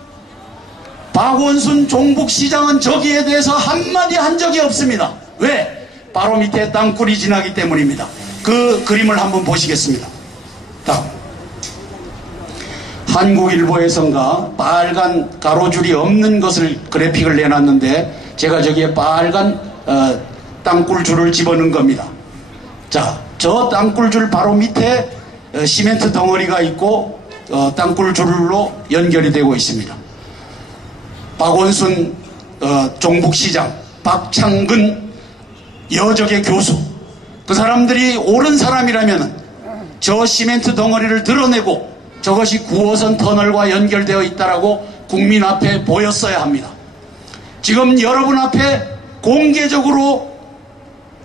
박원순 종북시장은 저기에 대해서 한마디 한 적이 없습니다. 왜? 바로 밑에 땅굴이 지나기 때문입니다. 그 그림을 한번 보시겠습니다. 다음. 한국일보에선가 빨간 가로줄이 없는 것을 그래픽을 내놨는데 제가 저기에 빨간 땅굴줄을 집어넣은 겁니다. 자, 저 땅굴줄 바로 밑에 시멘트 덩어리가 있고 땅굴줄로 연결이 되고 있습니다. 박원순 종북시장, 박창근 여적의 교수, 그 사람들이 옳은 사람이라면 저 시멘트 덩어리를 드러내고 저것이 9호선 터널과 연결되어 있다라고 국민 앞에 보였어야 합니다. 지금 여러분 앞에 공개적으로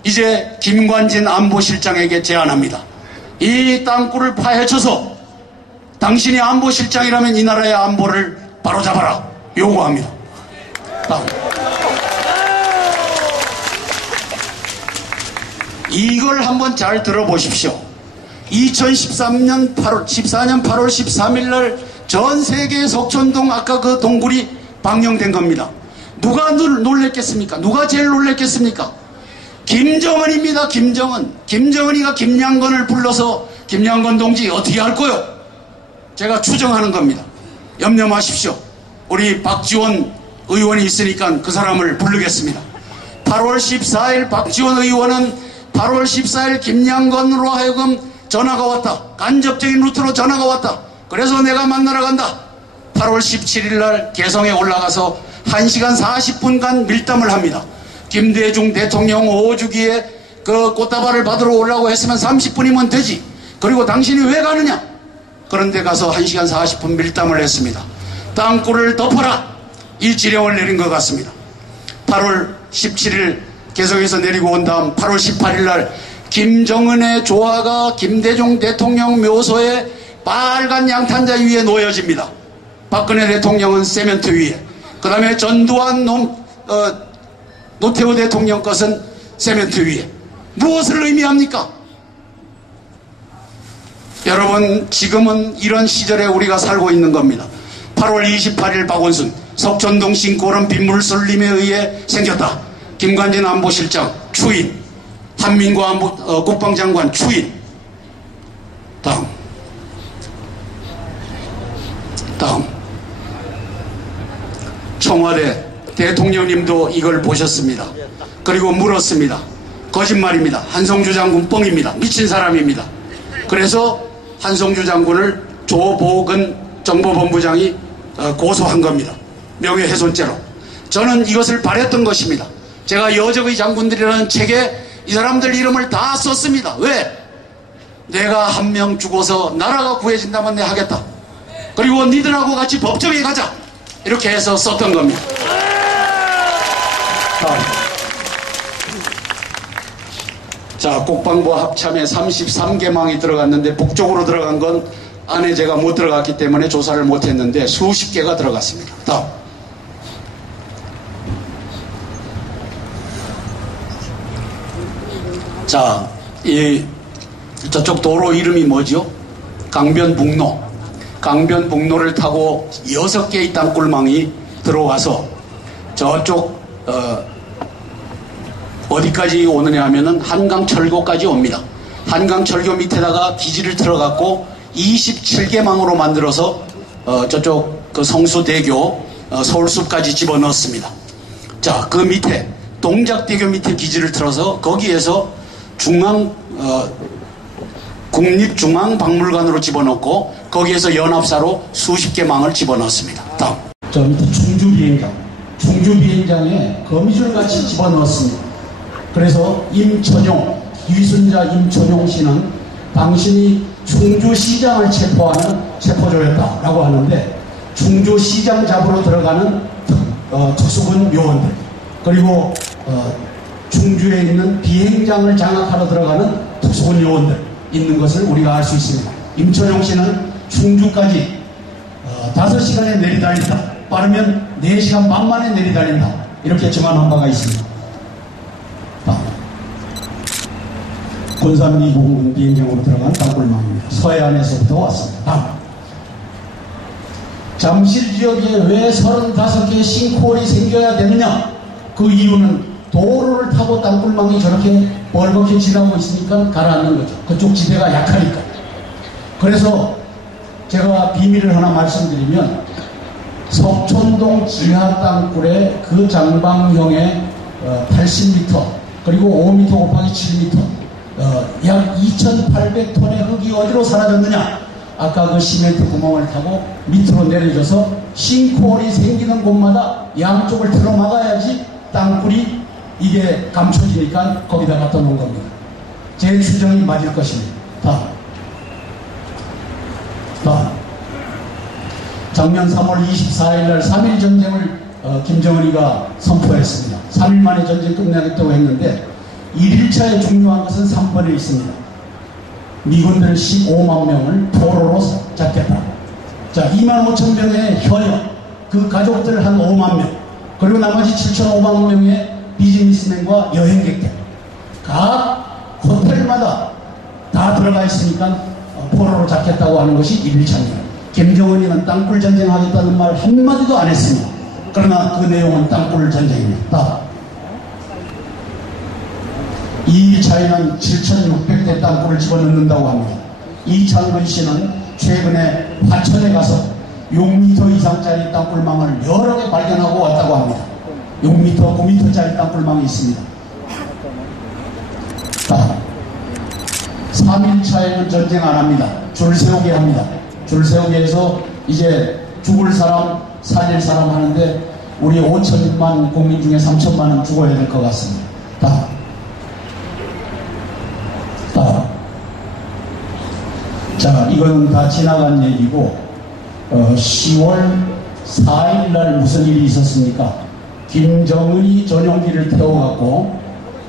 이제 김관진 안보실장에게 제안합니다. 이 땅굴을 파헤쳐서 당신이 안보실장이라면 이 나라의 안보를 바로잡아라 요구합니다. 다음. 이걸 한번 잘 들어보십시오. 2014년 8월 13일 날 전 세계 석촌동 아까 그 동굴이 방영된 겁니다. 누가 놀랬겠습니까? 누가 제일 놀랬겠습니까? 김정은입니다. 김정은. 김정은이가 김양건을 불러서 김양건 동지 어떻게 할 거요? 제가 추정하는 겁니다. 염려 마십시오. 우리 박지원 의원이 있으니까 그 사람을 부르겠습니다. 8월 14일 박지원 의원은 8월 14일 김양건으로 하여금 전화가 왔다. 간접적인 루트로 전화가 왔다. 그래서 내가 만나러 간다. 8월 17일 날 개성에 올라가서 1시간 40분간 밀담을 합니다. 김대중 대통령 5주기에 그 꽃다발을 받으러 오려고 했으면 30분이면 되지. 그리고 당신이 왜 가느냐? 그런데 가서 1시간 40분 밀담을 했습니다. 땅굴을 덮어라. 이 지령을 내린 것 같습니다. 8월 17일 개성에서 내리고 온 다음 8월 18일 날 김정은의 조화가 김대중 대통령 묘소에 빨간 양탄자 위에 놓여집니다. 박근혜 대통령은 세멘트 위에, 그 다음에 전두환 노태우 대통령 것은 세멘트 위에. 무엇을 의미합니까? 여러분, 지금은 이런 시절에 우리가 살고 있는 겁니다. 8월 28일 박원순 석촌동 신골은 빗물 쏠림에 의해 생겼다. 김관진 안보실장 추인, 한민구 국방장관 추인. 다음. 청와대 대통령님도 이걸 보셨습니다. 그리고 물었습니다. 거짓말입니다. 한성주 장군 뻥입니다. 미친 사람입니다. 그래서 한성주 장군을 조보근 정보본부장이 고소한 겁니다. 명예훼손죄로. 저는 이것을 바랬던 것입니다. 제가 여적의 장군들이라는 책에 이 사람들 이름을 다 썼습니다. 왜? 내가 한 명 죽어서 나라가 구해진다면 내가 하겠다. 그리고 니들하고 같이 법정에 가자. 이렇게 해서 썼던 겁니다. 자, 국방부 합참에 33개망이 들어갔는데 북쪽으로 들어간 건 안에 제가 못 들어갔기 때문에 조사를 못했는데 수십 개가 들어갔습니다. 다음. 자, 저쪽 도로 이름이 뭐죠? 강변북로. 강변북로를 타고 6개의 땅굴망이 들어와서 저쪽 어디까지 오느냐 하면은 한강철교까지 옵니다. 한강철교 밑에다가 기지를 틀어갖고 27개망으로 만들어서 저쪽 그 성수대교 서울숲까지 집어넣었습니다. 자, 그 밑에 동작대교 밑에 기지를 틀어서 거기에서 국립중앙박물관으로 집어넣고 거기에서 연합사로 수십 개 망을 집어넣었습니다. 다음. 저 밑에 충주비행장. 충주비행장에 거미줄같이 집어넣었습니다. 그래서 위순자 임천용 씨는 당신이 충주시장을 체포하는 체포조였다라고 하는데 충주시장 잡으러 들어가는 특수군 요원들, 그리고 충주에 있는 비행장을 장악하러 들어가는 특수군 요원들 있는 것을 우리가 알 수 있습니다. 임천용 씨는 충주까지 5시간에 내리달린다. 빠르면 4시간 반 만에 내리달린다. 이렇게 증언한 바가 있습니다. 군산 미군 비행장으로 들어간 땅굴망입니다. 서해안에서부터 왔습니다. 다음. 잠실 지역에 왜 35개의 싱크홀이 생겨야 되느냐? 그 이유는 도로를 타고 땅굴망이 저렇게 벌겋게 지나고 있으니까 가라앉는 거죠. 그쪽 지대가 약하니까. 그래서 제가 비밀을 하나 말씀드리면 석촌동 지하 땅굴의 그 장방형의 80m 그리고 5m 곱하기 7m 약 2,800톤의 흙이 어디로 사라졌느냐? 아까 그 시멘트 구멍을 타고 밑으로 내려져서 싱크홀이 생기는 곳마다 양쪽을 틀어 막아야지 땅굴이 이게 감춰지니까 거기다 갖다 놓은 겁니다. 제 추정이 맞을 것입니다. 다음. 작년 3월 24일 날 3.1 전쟁을 김정은이가 선포했습니다. 3일 만에 전쟁 끝내겠다고 했는데 1일차에 중요한 것은 3번에 있습니다. 미군들 15만 명을 포로로 잡겠다. 자, 2만 5천 명의 현역, 그 가족들 한 5만 명, 그리고 나머지 7,500만 명의 비즈니스맨과 여행객들. 각 호텔마다 다 들어가 있으니까 포로로 잡겠다고 하는 것이 1일차입니다. 김정은이는 땅굴 전쟁하겠다는 말 한마디도 안 했습니다. 그러나 그 내용은 땅굴 전쟁입니다. 2일차에는 7,600대 땅굴을 집어넣는다고 합니다. 이창근 씨는 최근에 화천에 가서 6m 이상짜리 땅굴망을 여러 개 발견하고 왔다고 합니다. 6m, 9m짜리 땅굴망이 있습니다. 3일차에는 전쟁 안 합니다. 줄 세우게 합니다. 줄 세우게 해서 이제 죽을 사람, 살릴 사람 하는데 우리 5천만 국민 중에 3천만은 죽어야 될 것 같습니다. 자, 이건 다 지나간 얘기고 10월 4일 날 무슨 일이 있었습니까? 김정은이 전용기를 태워갖고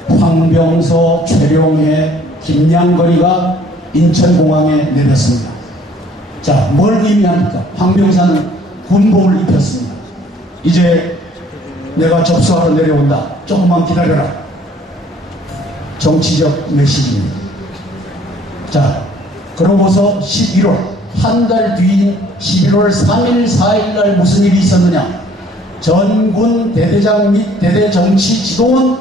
황병서, 최룡해, 김양거리가 인천공항에 내렸습니다. 자, 뭘 의미합니까? 황병사는 군복을 입혔습니다. 이제 내가 접수하러 내려온다. 조금만 기다려라. 정치적 메시지입니다. 자, 그러고서 11월, 한 달 뒤인 11월 3일, 4일 날 무슨 일이 있었느냐? 전군 대대장 및 대대 정치 지도원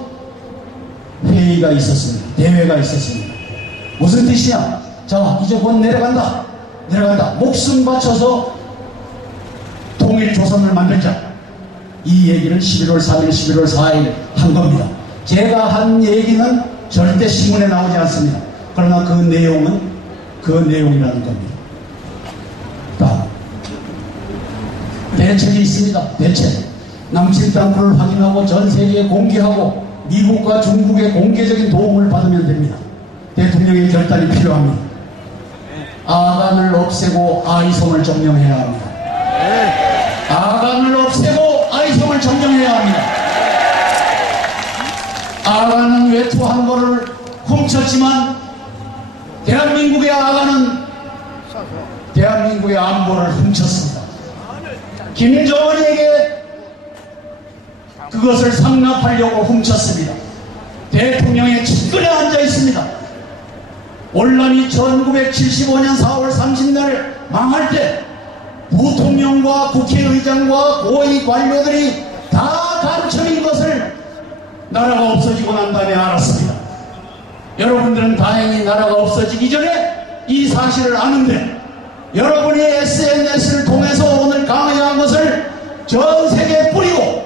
회의가 있었습니다. 대회가 있었습니다. 무슨 뜻이냐? 자, 이제 곧 내려간다. 목숨 바쳐서 통일 조선을 만들자. 이 얘기를 11월 3일, 11월 4일 한 겁니다. 제가 한 얘기는 절대 신문에 나오지 않습니다. 그러나 그 내용은 그 내용이라는 겁니다. 대책이 있습니다. 대책. 남측 땅굴을 확인하고 전 세계에 공개하고 미국과 중국의 공개적인 도움을 받으면 됩니다. 대통령의 결단이 필요합니다. 아간을 없애고 아이성을 점령해야 합니다. 아간을 없애고 아이성을 점령해야 합니다. 아간은 외투한 거를 훔쳤지만 대한민국의 아간은 대한민국의 안보를 훔쳤습니다. 김정은에게 그것을 상납하려고 훔쳤습니다. 대통령의 측근에 앉아 있습니다. 올란이 1975년 4월 30날 망할 때 부통령과 국회의장과 고위 관료들이 다 간첩인 것을 나라가 없어지고 난 다음에 알았습니다. 여러분들은 다행히 나라가 없어지기 전에 이 사실을 아는데 여러분이 SNS를 통해서 오늘 강요한 것을 전 세계에 뿌리고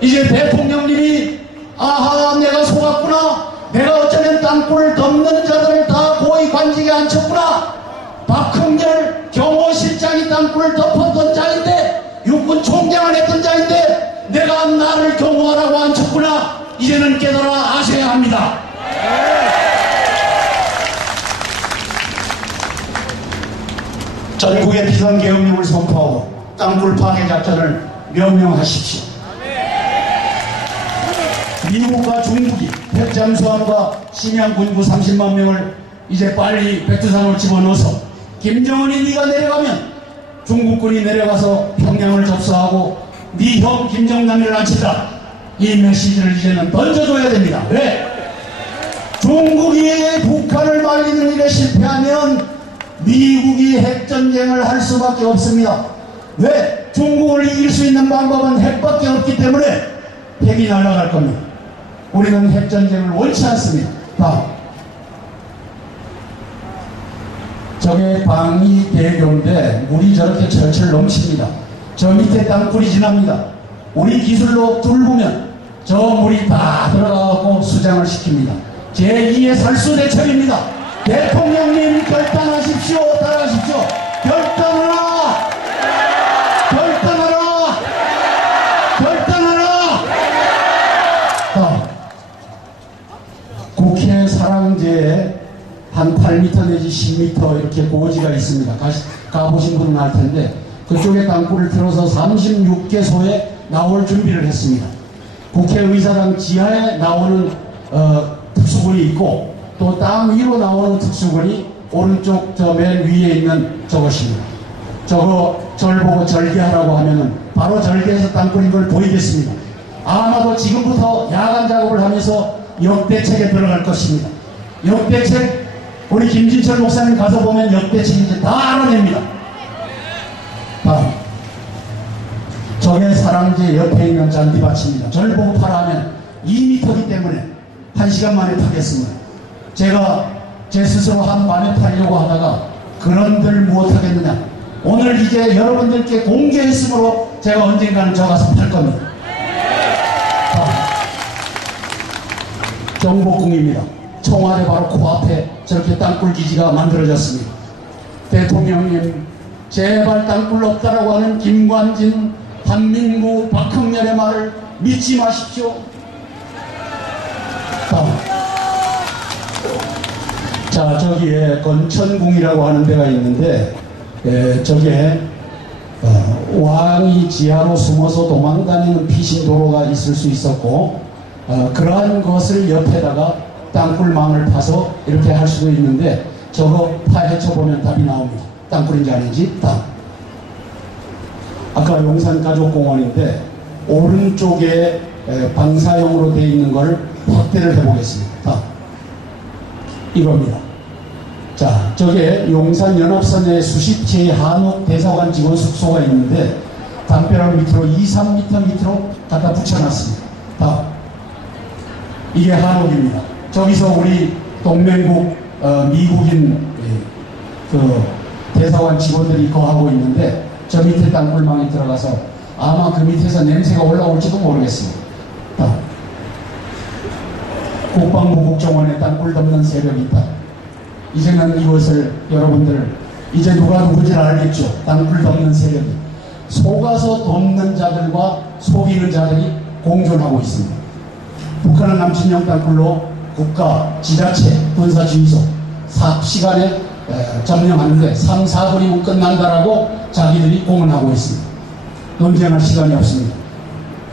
이제 대통령님이 아하 내가 속았구나, 내가 어쩌면 땅굴을 덮는 자들을 다 고위 관직에 앉혔구나, 박흥렬 경호실장이 땅굴을 덮었던 자인데 육군 총장을 했던 자인데 내가 나를 경호하라고 앉혔구나, 이제는 깨달아 아셔야 합니다. 전국의 비상계엄령을 선포하고 땅굴 파괴 작전을 명령하십시오. 미국과 중국이 핵잠수함과 심양 군부 30만 명을 이제 빨리 백두산으로 집어넣어서 김정은이 네가 내려가면 중국군이 내려가서 평양을 접수하고 네 형 김정남이를 앉힌다. 이 메시지를 이제는 던져줘야 됩니다. 왜? 중국이 북한을 말리는 일에 실패하면 미국이 핵전쟁을 할 수밖에 없습니다. 왜? 중국을 이길 수 있는 방법은 핵밖에 없기 때문에 핵이 날아갈 겁니다. 우리는 핵전쟁을 원치 않습니다. 다음. 저게 방위대교인데 물이 저렇게 철철 넘칩니다. 저 밑에 땅굴이 지납니다. 우리 기술로 뚫으면 저 물이 다 들어가고 수장을 시킵니다. 제2의 살수대첩입니다. 대통령님 결단하십시오. 따라하십시오. 결단하라! 결단하라! 결단하라! 국회 사랑제에 한 8m 내지 10m 이렇게 고지가 있습니다. 가보신 분은 알 텐데 그쪽에 땅굴을 틀어서 36개소에 나올 준비를 했습니다. 국회의사당 지하에 나오는 특수군이 있고 또 땅 위로 나오는 특수군이 오른쪽 저 맨 위에 있는 저것입니다. 저거 절 보고 절개하라고 하면은 바로 절개해서 땅굴인 걸 보이겠습니다. 아마도 지금부터 야간 작업을 하면서 역대책에 들어갈 것입니다. 역대책 우리 김진철 목사님 가서 보면 역대책 이제 다 알아냅니다. 다음. 저게 사랑제 옆에 있는 잔디밭입니다. 절 보고 파라 하면 2m이기 때문에 1시간 만에 파겠습니다. 제가 제 스스로 한 만에 타려고 하다가 그런들 무엇하겠느냐. 오늘 이제 여러분들께 공개했으므로 제가 언젠가는 저 가서 팔 겁니다. 경복궁입니다. 청와대 바로 코앞에 저렇게 땅굴 기지가 만들어졌습니다. 대통령님 제발 땅굴 없다라고 하는 김관진, 한민구, 박흥렬의 말을 믿지 마십시오. 자, 저기에 건천궁이라고 하는 데가 있는데 저기에 왕이 지하로 숨어서 도망다니는 피신도로가 있을 수 있었고 그러한 것을 옆에다가 땅굴망을 파서 이렇게 할 수도 있는데 저거 파헤쳐보면 답이 나옵니다. 땅굴인지 아닌지. 다음. 아까 용산가족공원인데 오른쪽에 방사형으로 되어 있는 걸 확대를 해보겠습니다. 다음. 이겁니다. 자, 저게 용산연합선의 수십 채의 한옥 대사관 직원 숙소가 있는데 담벼락 밑으로 2-3m 밑으로 갖다 붙여놨습니다. 다음. 이게 한옥입니다. 저기서 우리 동맹국 미국인 그 대사관 직원들이 거하고 있는데 저 밑에 땅굴망에 들어가서 아마 그 밑에서 냄새가 올라올지도 모르겠습니다. 국방부 국정원에 땅굴 덮는 세력이 있다. 이제는 이것을 여러분들 이제 누가 누군지 알겠죠. 땅굴 덮는 세력이 속아서 덮는 자들과 속이는 자들이 공존하고 있습니다. 북한은 남친령 땅굴로 국가, 지자체, 군사지휘소 시간에 점령하는데 3-4분이면 끝난다라고 자기들이 공언하고 있습니다. 논쟁할 시간이 없습니다.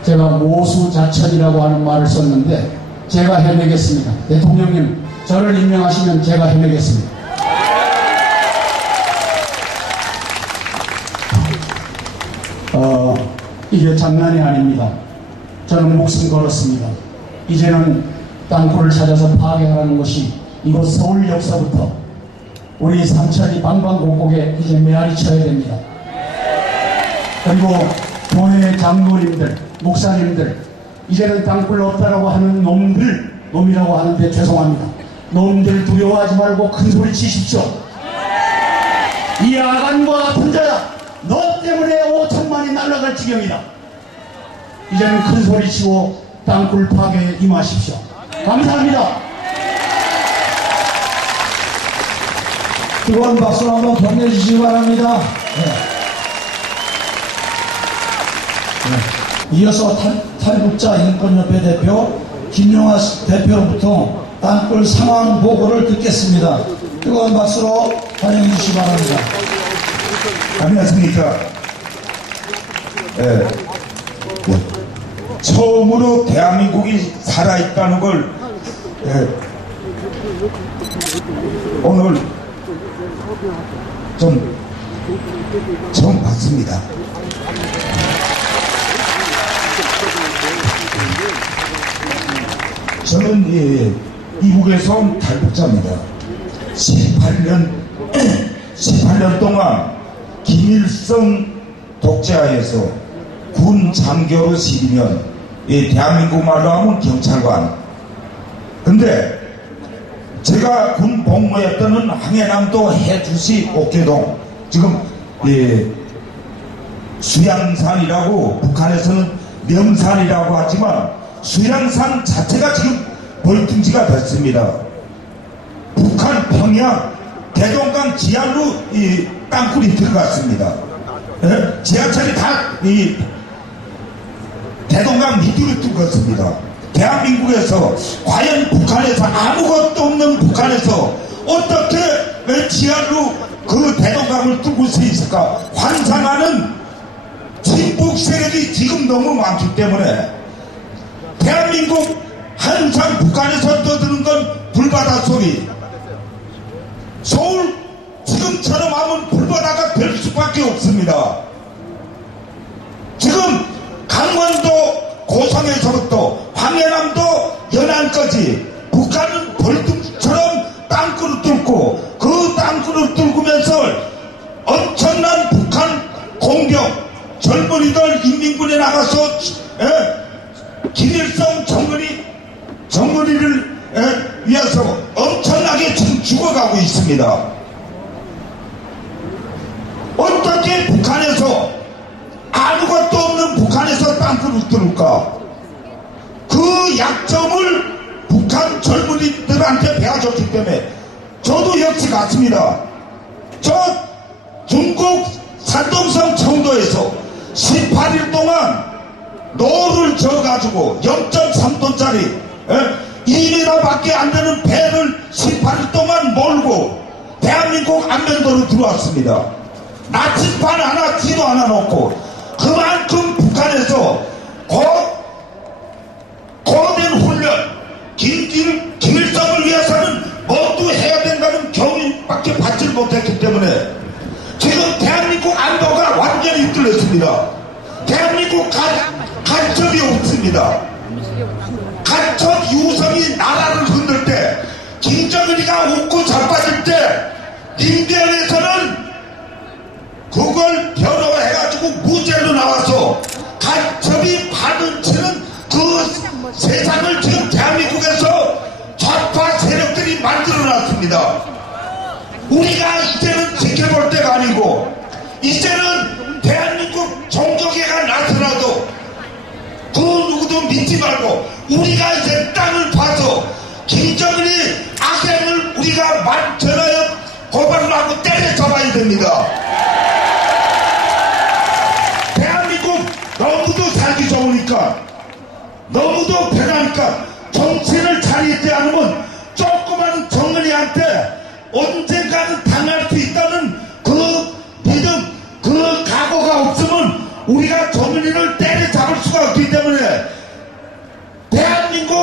제가 모수자천이라고 하는 말을 썼는데 제가 해내겠습니다. 대통령님 저를 임명하시면 제가 해내겠습니다. 이게 장난이 아닙니다. 저는 목숨 걸었습니다. 이제는 땅굴을 찾아서 파괴하라는 것이 이곳 서울 역사부터 우리 삼천리 방방곡곡에 이제 메아리 쳐야 됩니다. 그리고 교회 장로님들, 목사님들 이제는 땅굴 없다라고 하는 놈이라고 하는데 죄송합니다. 놈들 두려워하지 말고 큰 소리 치십시오. 이 아간과 같은 자야, 너 때문에 5천만이 날아갈 지경이다. 이제는 큰 소리 치고 땅굴 파괴에 임하십시오. 감사합니다. 뜨거운 박수 한번 보내주시기 바랍니다. 이어서 탈북자 인권협회 대표 김용하 대표로부터 땅굴 상황 보고를 듣겠습니다. 뜨거운 박수로 환영해 주시기 바랍니다. 안녕하십니까. 처음으로 대한민국이 살아있다는 걸 오늘 좀 처음 봤습니다. 저는 미국에서 온 탈북자입니다. 18년 동안 김일성 독재하에서 군 장교로 12년, 대한민국 말로 하면 경찰관, 근데 제가 군 복무했던 황해남도 해주시 옥계동, 지금 수양산이라고 북한에서는 명산이라고 하지만 수양산 자체가 지금 벌통지가 됐습니다. 북한 평양 대동강 지하로 이 땅굴이 들어갔습니다. 지하철이 다 이 대동강 밑으로 뚫었습니다. 대한민국에서 과연 북한에서 아무것도 없는 북한에서 어떻게 지하로 그 대동강을 뚫을 수 있을까 환상하는 친북 세력이 지금 너무 많기 때문에 대한민국 항상 북한에서 떠드는 건 불바다 소리. 서울 지금처럼 하면 불바다가 될 수밖에 없습니다. 지금 강원도 고성에서부터 황해남도 연안까지 북한은 벌통처럼 땅굴을 뚫고 그 땅굴을 뚫으면서 엄청난 북한 공병 젊은이들 인민군에 나가서 김일성 정근이를 위해서 엄청나게 지금 죽어가고 있습니다. 어떻게 북한에서 아무것도 없는 북한에서 땅굴을 뚫을까? 그 약점을 북한 젊은이들한테 배워줬기 때문에 저도 역시 같습니다. 저 중국 산동성 청도에서 18일 동안 노를 저어가지고 0.3톤짜리 2m밖에 안 되는 배를 18일 동안 몰고 대한민국 안면도로 들어왔습니다. 나침반 하나 뒤도 하나 놓고 그만큼 북한에서 고된 훈련 김일성을 위해서는 뭐도 해야 된다는 교육밖에 받지 못했기 때문에 지금 대한민국 안보가 완전히 뚫렸습니다. 대한민국 간첩이 없습니다. 간첩 유성이 나라를 흔들 때 김정은이가 웃고 자빠질 때 인변에서는 그걸 변호해가지고 무죄로 나와서 간첩이 받은 채는 그 세상을 지금 대한민국에서 좌파 세력들이 만들어놨습니다. 우리가 이제는 지켜볼 때가 아니고 이제는 대한민국 종교계가 나서나도 그 누구도 믿지 말고 우리가 이제 땅을 파서 김정은이 악행을 우리가 전하여 고발을 하고 때려잡아야 됩니다. 대한민국 너무도 살기 좋으니까 너무도 편하니까 정신을 차리지 않으면 조그마한 정은이한테 언젠가는 당할 수 있다는 그 믿음, 그 각오가 없으면 우리가 정은이를 때려잡을 수가 없기 때문에 대한민국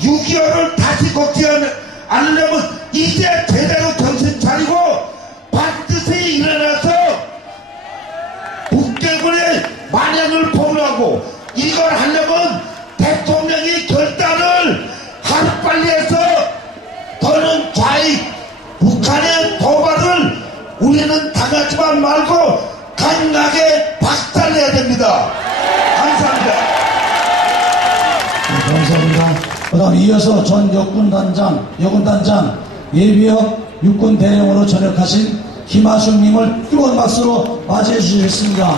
6.25를 다시 걷지 않으려면 이제 제대로 정신 차리고 반드시 일어나서 북대군의 만행을 포기하고 이걸 하려면 대통령이 결단을 하루빨리 해서 더는 좌익 북한의 도발을 우리는 당하지만 말고 강하게 박살내야 됩니다. 감사합니다. 네, 감사합니다. 그 다음 이어서 전 여군단장 예비역 육군대령으로 전역하신 김하숙님을 뜨거운 박수로 맞이해 주시겠습니다.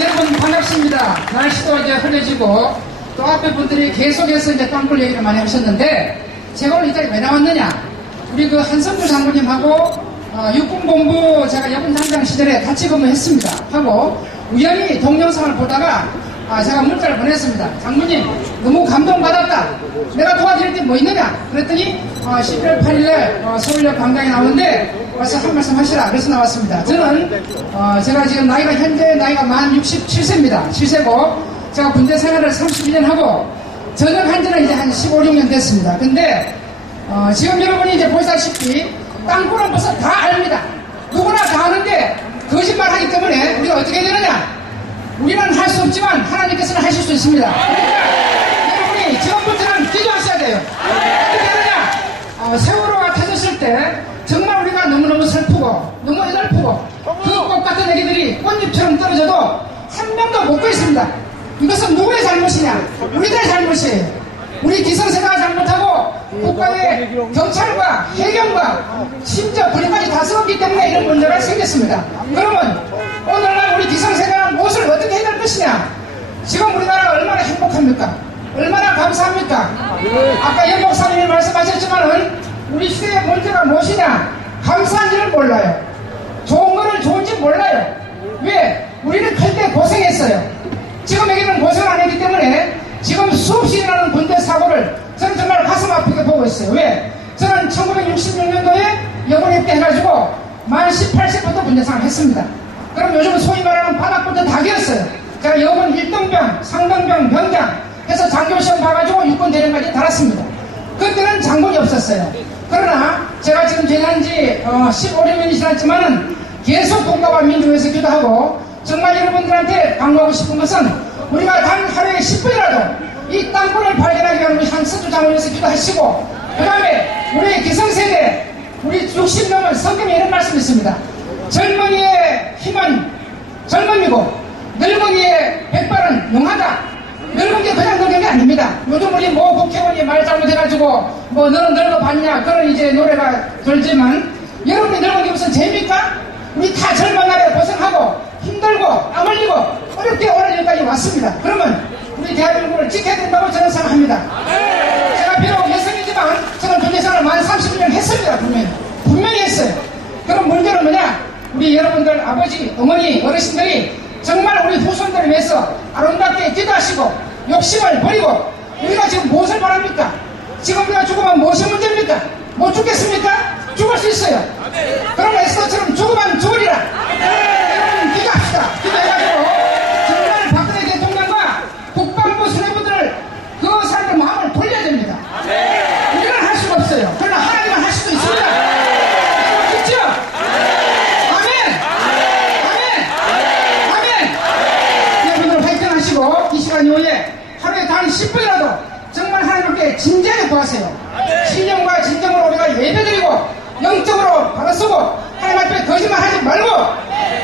여러분 반갑습니다. 날씨도 이제 흐려지고 또 앞에 분들이 계속해서 이제 땅굴 얘기를 많이 하셨는데 제가 오늘 이 자리에 왜 나왔느냐? 우리 그 한성주 장군님하고 육군본부 제가 여군단장 시절에 같이 근무했습니다. 하고 우연히 동영상을 보다가 제가 문자를 보냈습니다. 장군님 너무 감동받았다. 내가 도와드릴 게 뭐 있느냐? 그랬더니 11월 8일에 서울역 광장에 나오는데 와서 한 말씀 하시라. 그래서 나왔습니다. 저는 제가 지금 현재 나이가 만 67세입니다. 7세고 제가 군대 생활을 32년 하고 전역한 지는 이제 한 15, 16년 됐습니다. 근데 지금 여러분이 이제 보시다시피 땅굴은 벌써 다 압니다. 누구나 다 아는데 거짓말 하기 때문에 우리가 어떻게 되느냐? 우리는 할 수 없지만 하나님께서는 하실 수 있습니다. 그러니까 여러분이 지금부터는 기도하셔야 돼요. 어떻게 되느냐? 세월호가 터졌을 때 정말 우리가 너무너무 슬프고 너무 애달프고 그 꽃 같은 애기들이 꽃잎처럼 떨어져도 한 명도 못 구했습니다. 이것은 누구의 잘못이냐? 우리들의 잘못이에요. 우리 기성세대가 잘못하고 국가의 경찰과 해경과 심지어 군인까지 다 썩었기 때문에 이런 문제가 생겼습니다. 그러면 오늘날 우리 기성세대는 무엇을 어떻게 해야 될 것이냐? 지금 우리나라가 얼마나 행복합니까? 얼마나 감사합니까? 아까 연 목사님이 말씀하셨지만은 우리 시대의 문제가 무엇이냐? 감사한지를 몰라요. 좋은 거를 좋은지 몰라요. 왜? 우리는 클 때 고생했어요. 지금 애기는 고생 안 했기 때문에 지금 수없이 일어나는 군대 사고를 저는 정말 가슴 아프게 보고 있어요. 왜? 저는 1966년도에 여군 입대해가지고 만 18세부터 군대생활을 했습니다. 그럼 요즘 소위 말하는 바닥부터 다 기었어요. 제가 여군 1등병, 상등병, 병장 해서 장교시험 봐가지고 육군대령까지 달았습니다. 그때는 장군이 없었어요. 그러나 제가 지금 지난 지 15년이 지났지만은 계속 국가와 민주에서 기도하고 정말 여러분들한테 강조하고 싶은 것은 우리가 단 하루에 10분이라도 이 땅굴을 발견하기 위한 우리 한서주 장로에서 기도하시고 그 다음에 우리 기성세대 우리 60 넘은 성경에 이런 말씀이 있습니다. 젊은이의 힘은 젊음이고 늙은이의 백발은 용하다. 늙은 게 그냥 늙은 게 아닙니다. 요즘 우리 뭐 국회의원이 말 잘못해가지고 뭐 너는 늙어봤냐 그런 이제 노래가 돌지만 여러분이 늙은 게 무슨 죄입니까? 우리 다 젊은 날에 고생하고 힘들고 땀 흘리고 어렵게 오늘 여기까지 왔습니다. 그러면 우리 대한민국을 지켜야 된다고 저는 생각합니다. 제가 비록 여성이지만 저는 군대생활을 만 30년 했습니다. 분명히 했어요. 그럼 문제는 뭐냐? 우리 여러분들 아버지, 어머니, 어르신들이 정말 우리 후손들을 위해서 아름답게 기도하시고 욕심을 버리고 우리가 지금 무엇을 바랍니까? 지금 우리가 죽으면 무엇이 문제입니까? 못 죽겠습니까? 죽을 수 있어요. 그럼 에스더처럼 죽으면 죽으리라. 여러분 기도합시다. 기도해가지고 정말 박근혜 대통령과 국방부 수뇌부들을 그 사람들 마음을 돌려야 됩니다. 우리는 할 수가 없어요. 그러나 하나님은 할 수도 있습니다. 그렇죠? 아멘! 아멘! 아멘! 여러분들 화이팅 하시고 이 시간 이후에 하루에 단 10분이라도 정말 하나님께 진지하게 구하세요. 신령과 진정으로 우리가 예배드리고 영적으로 받아쓰고 하나님 앞에 거짓말하지 말고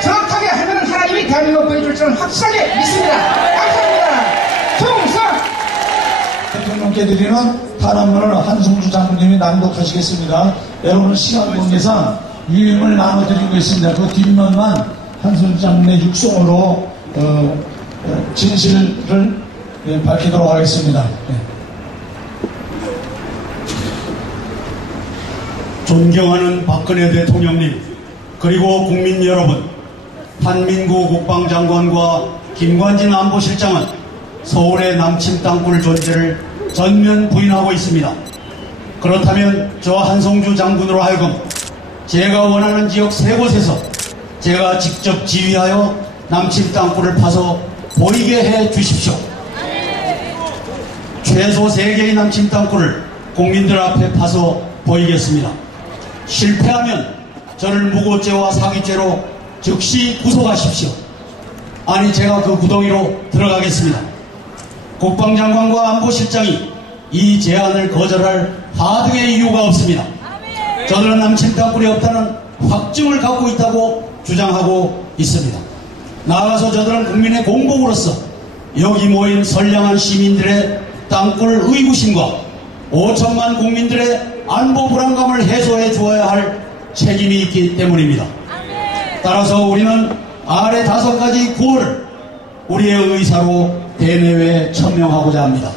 정확하게 하면 하나님이 대한민국 보여줄 줄은 확실하게 믿습니다. 감사합니다. 총성! 대통령께 드리는 탄원문을 한성주 장군님이 낭독하시겠습니다. 여러분 시간 관계상 유임을 나눠드리고 있습니다. 그 뒷면만 한성주 장군의 육성으로 진실을 밝히도록 하겠습니다. 존경하는 박근혜 대통령님, 그리고 국민 여러분, 한민구 국방장관과 김관진 안보실장은 서울의 남침 땅굴 존재를 전면 부인하고 있습니다. 그렇다면 저 한성주 장군으로 하여금 제가 원하는 지역 3곳에서 제가 직접 지휘하여 남침 땅굴을 파서 보이게 해 주십시오. 최소 3개의 남침 땅굴을 국민들 앞에 파서 보이겠습니다. 실패하면 저를 무고죄와 사기죄로 즉시 구속하십시오. 아니 제가 그 구덩이로 들어가겠습니다. 국방장관과 안보실장이 이 제안을 거절할 하등의 이유가 없습니다. 저들은 남침 땅굴이 없다는 확증을 갖고 있다고 주장하고 있습니다. 나아가서 저들은 국민의 공복으로서 여기 모인 선량한 시민들의 땅굴 의구심과 5천만 국민들의 안보 불안감을 해소해 주어야 할 책임이 있기 때문입니다. 따라서 우리는 아래 5가지 구호를 우리의 의사로 대내외에 천명하고자 합니다.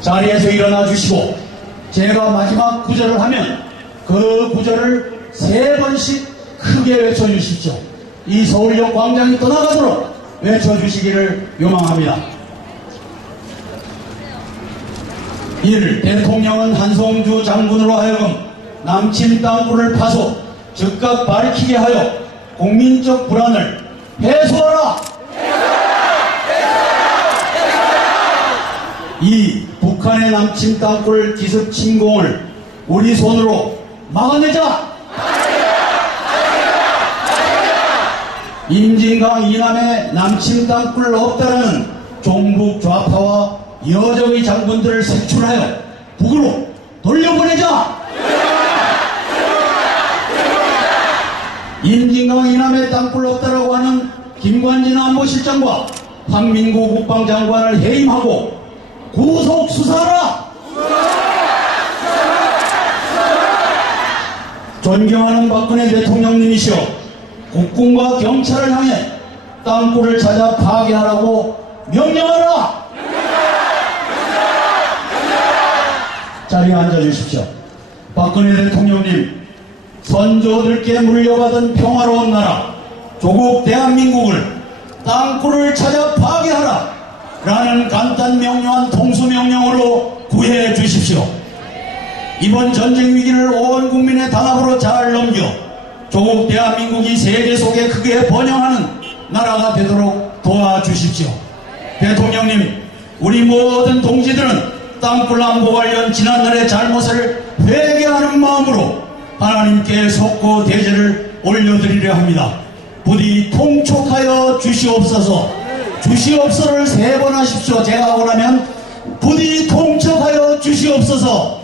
자리에서 일어나 주시고 제가 마지막 구절을 하면 그 구절을 3번씩 크게 외쳐주십시오. 이 서울역 광장이 떠나가도록 외쳐주시기를 요망합니다. 1. 대통령은 한성주 장군으로 하여금 남침 땅굴을 파서 즉각 밝히게 하여 국민적 불안을 해소하라. 2. 북한의 남침 땅굴 기습 침공을 우리 손으로 막아내자. 임진강 이남에 남침 땅굴 없다는 종북 좌파와 여정의 장군들을 색출하여 북으로 돌려보내자. 임진강 이남에 땅굴 없다라고 하는 김관진 안보실장과 한민구 국방장관을 해임하고 구속 수사하라! 존경하는 박근혜 대통령님이시여, 국군과 경찰을 향해 땅굴을 찾아 파괴하라고 명령하라! 자리에 앉아주십시오. 박근혜 대통령님, 선조들께 물려받은 평화로운 나라 조국 대한민국을 땅굴을 찾아 파괴하라 라는 간단 명료한 통수명령으로 구해 주십시오. 이번 전쟁 위기를 온 국민의 단합으로 잘 넘겨 조국 대한민국이 세계 속에 크게 번영하는 나라가 되도록 도와주십시오. 대통령님, 우리 모든 동지들은 땅굴 안보 관련 지난날의 잘못을 회개하는 마음으로 하나님께 속고 대제를 올려드리려 합니다. 부디 통촉하여 주시옵소서. 주시옵소서를 3번 하십시오. 제가 하고 나면 부디 통촉하여 주시옵소서.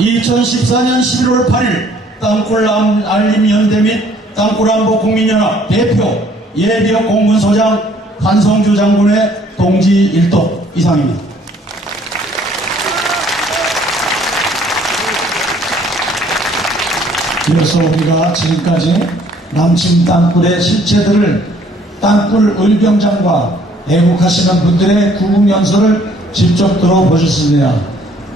2014년 11월 8일 땅굴 알림연대 및 땅굴안보 국민연합 대표 예비역 공군소장 한성주 장군의 동지 일독 이상입니다. 이어서 우리가 지금까지 남침 땅굴의 실체들을 땅굴 의병장과 애국하시는 분들의 구국연설을 직접 들어보셨습니다.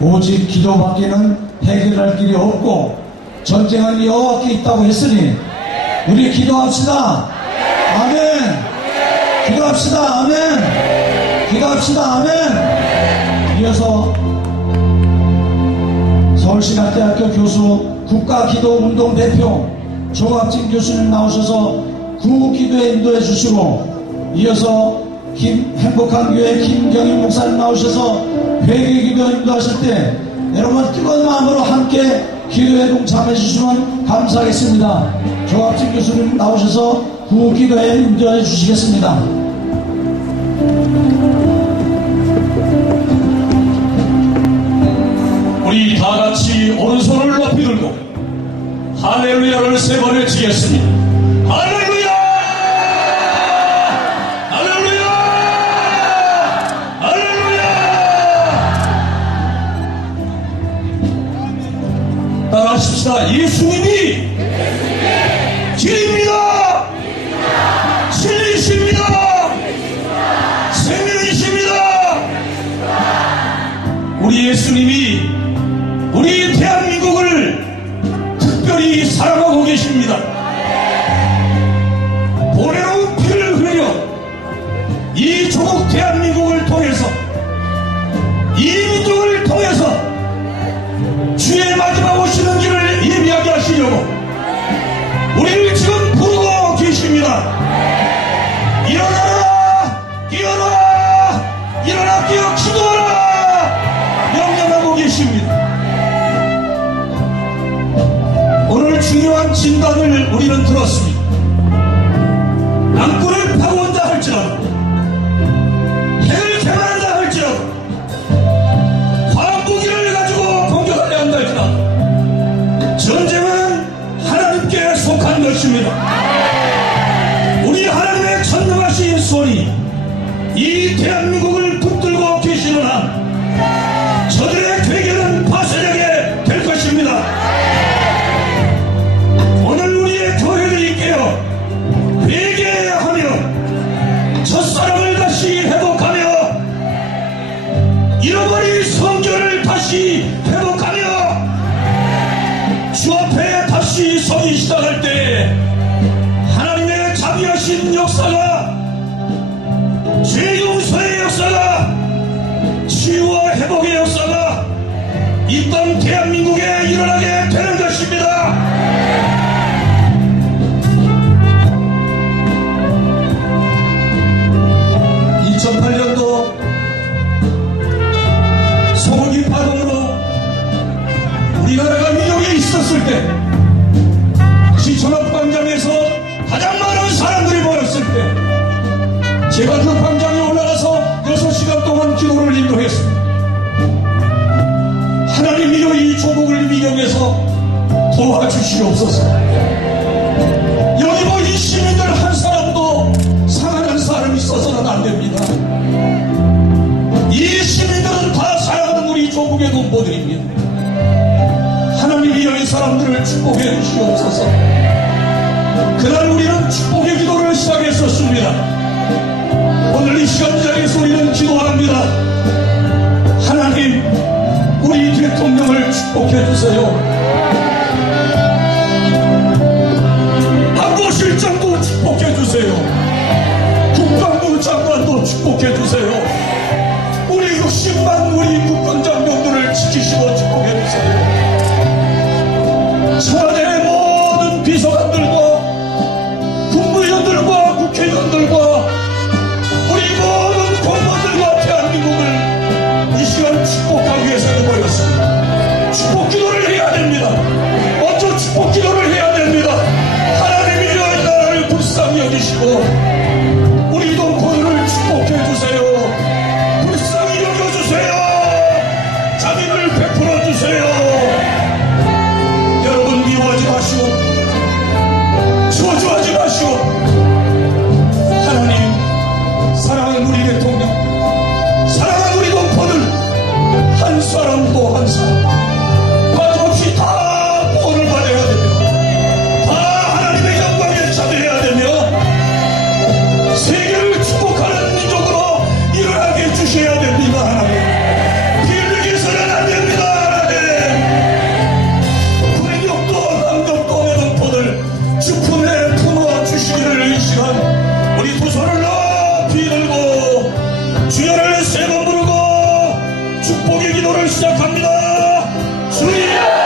오직 기도밖에는 해결할 길이 없고 전쟁은 여호와께 있다고 했으니 우리 기도합시다. 아멘. 기도합시다. 아멘. 기도합시다. 아멘. 이어서 서울신학대학교 교수 국가기도운동 대표 조갑진 교수님 나오셔서 구기도에 인도해 주시고, 이어서 행복한 교회 김경인 목사님 나오셔서 회개기도 인도하실 때 여러분 뜨거운 마음으로 함께 기도에 동참해 주시면 감사하겠습니다. 조갑진 교수님 나오셔서 구기도에 인도해 주시겠습니다. 우리 다같이 오른손을 높이 들고 할렐루야를 3번 외치겠습니다. 할렐루야! 할렐루야! 할렐루야! 따라하십시다. 예수님이 길입니다. 진리이십니다. 생명이십니다. 우리 예수님이 우리 대한민국을 특별히 사랑하고 계십니다. 보배로운 피를 흘려 이 조국 대한민국을 통해서, 이 민족을 통해서 주의 마지막 오시는 길을 예비하게 하시려고 우리를 지금 부르고 계십니다. 일어나라! 깨어라! 일어나 깨어 기도하라! 명령하고 계십니다. 오늘 중요한 진단을 우리는 들었습니다. 땅굴을 파고온다 할지라도, 해를 개발한다 할지라도, 화학무기를 가지고 공격하려 한다 할지라도 전쟁은 하나님께 속한 것입니다. 우리 하나님의 전능하신 손이 이 대한민국을 붙들고 계시는 한 저들의 괴계는 파쇄되게 될 것입니다. 오늘 우리의 교회들이 깨어 회개하며 첫사랑을 다시 회복하며 잃어버린 성결을 다시 회복하며 주 앞에 다시 서기 시작할 때 하나님의 자비하신 역사가, 죄 용서의 역사가, 치유와 회복의 역사가 이 땅 대한민국에 일어나게 되는 것입니다. 2008년도 소고기 파동으로 우리나라가 위협에 있었을 때, 시청역 광장에서 가장 많은 사람들이 모였을 때 제가 그 광장에 올라가서 6시간 동안 기도를 인도했습니다. 하나님이여 이 조국을 위협해서 도와주시옵소서. 축복해 주시옵소서. 그날 우리는 축복의 기도를 시작했었습니다. 오늘 이 시간 자리에서 우리는 기도합니다. 하나님, 우리 대통령을 축복해 주세요. 안보실장도 축복해 주세요. 국방부 장관도 축복해 주세요. 우리 60만 우리 국방장병들을 지키시고 축복해 주세요. 청와대의 모든 비서관들과 국무위원들과 국회의원들과 우리 모든 공무원들과 대한민국을 이 시간 축복하기 위해서 모였습니다. 축복 기도를 해야 됩니다. 먼저 축복 기도를 해야 됩니다. 하나님이 이 나라를 불쌍히 여기시고 우리 동포들을 축복해 주세요. 불쌍히 여겨주세요. 자비를 베풀어 주세요. 여러분, 미워하지 마시오. 저주하지 마시오. 하나님, 사랑하는 우리 대통령, 사랑하는 우리 동포들, 한 사람 또 한 사람 빠짐없이 다 구원을 받아야 되며 다 하나님의 영광에 참여해야 되며 세계를 축복하는 민족으로 일어나게 해주셔야 됩니다. 하나님, 빌리기서는 안 됩니다. 하나님, 불력도 남격도 내 동포들 주품에 품어주시기를 이 시간 우리 두 손을 높이 들고 주여를 세 번 부르고 축복의 기도를 시작합니다. 주여!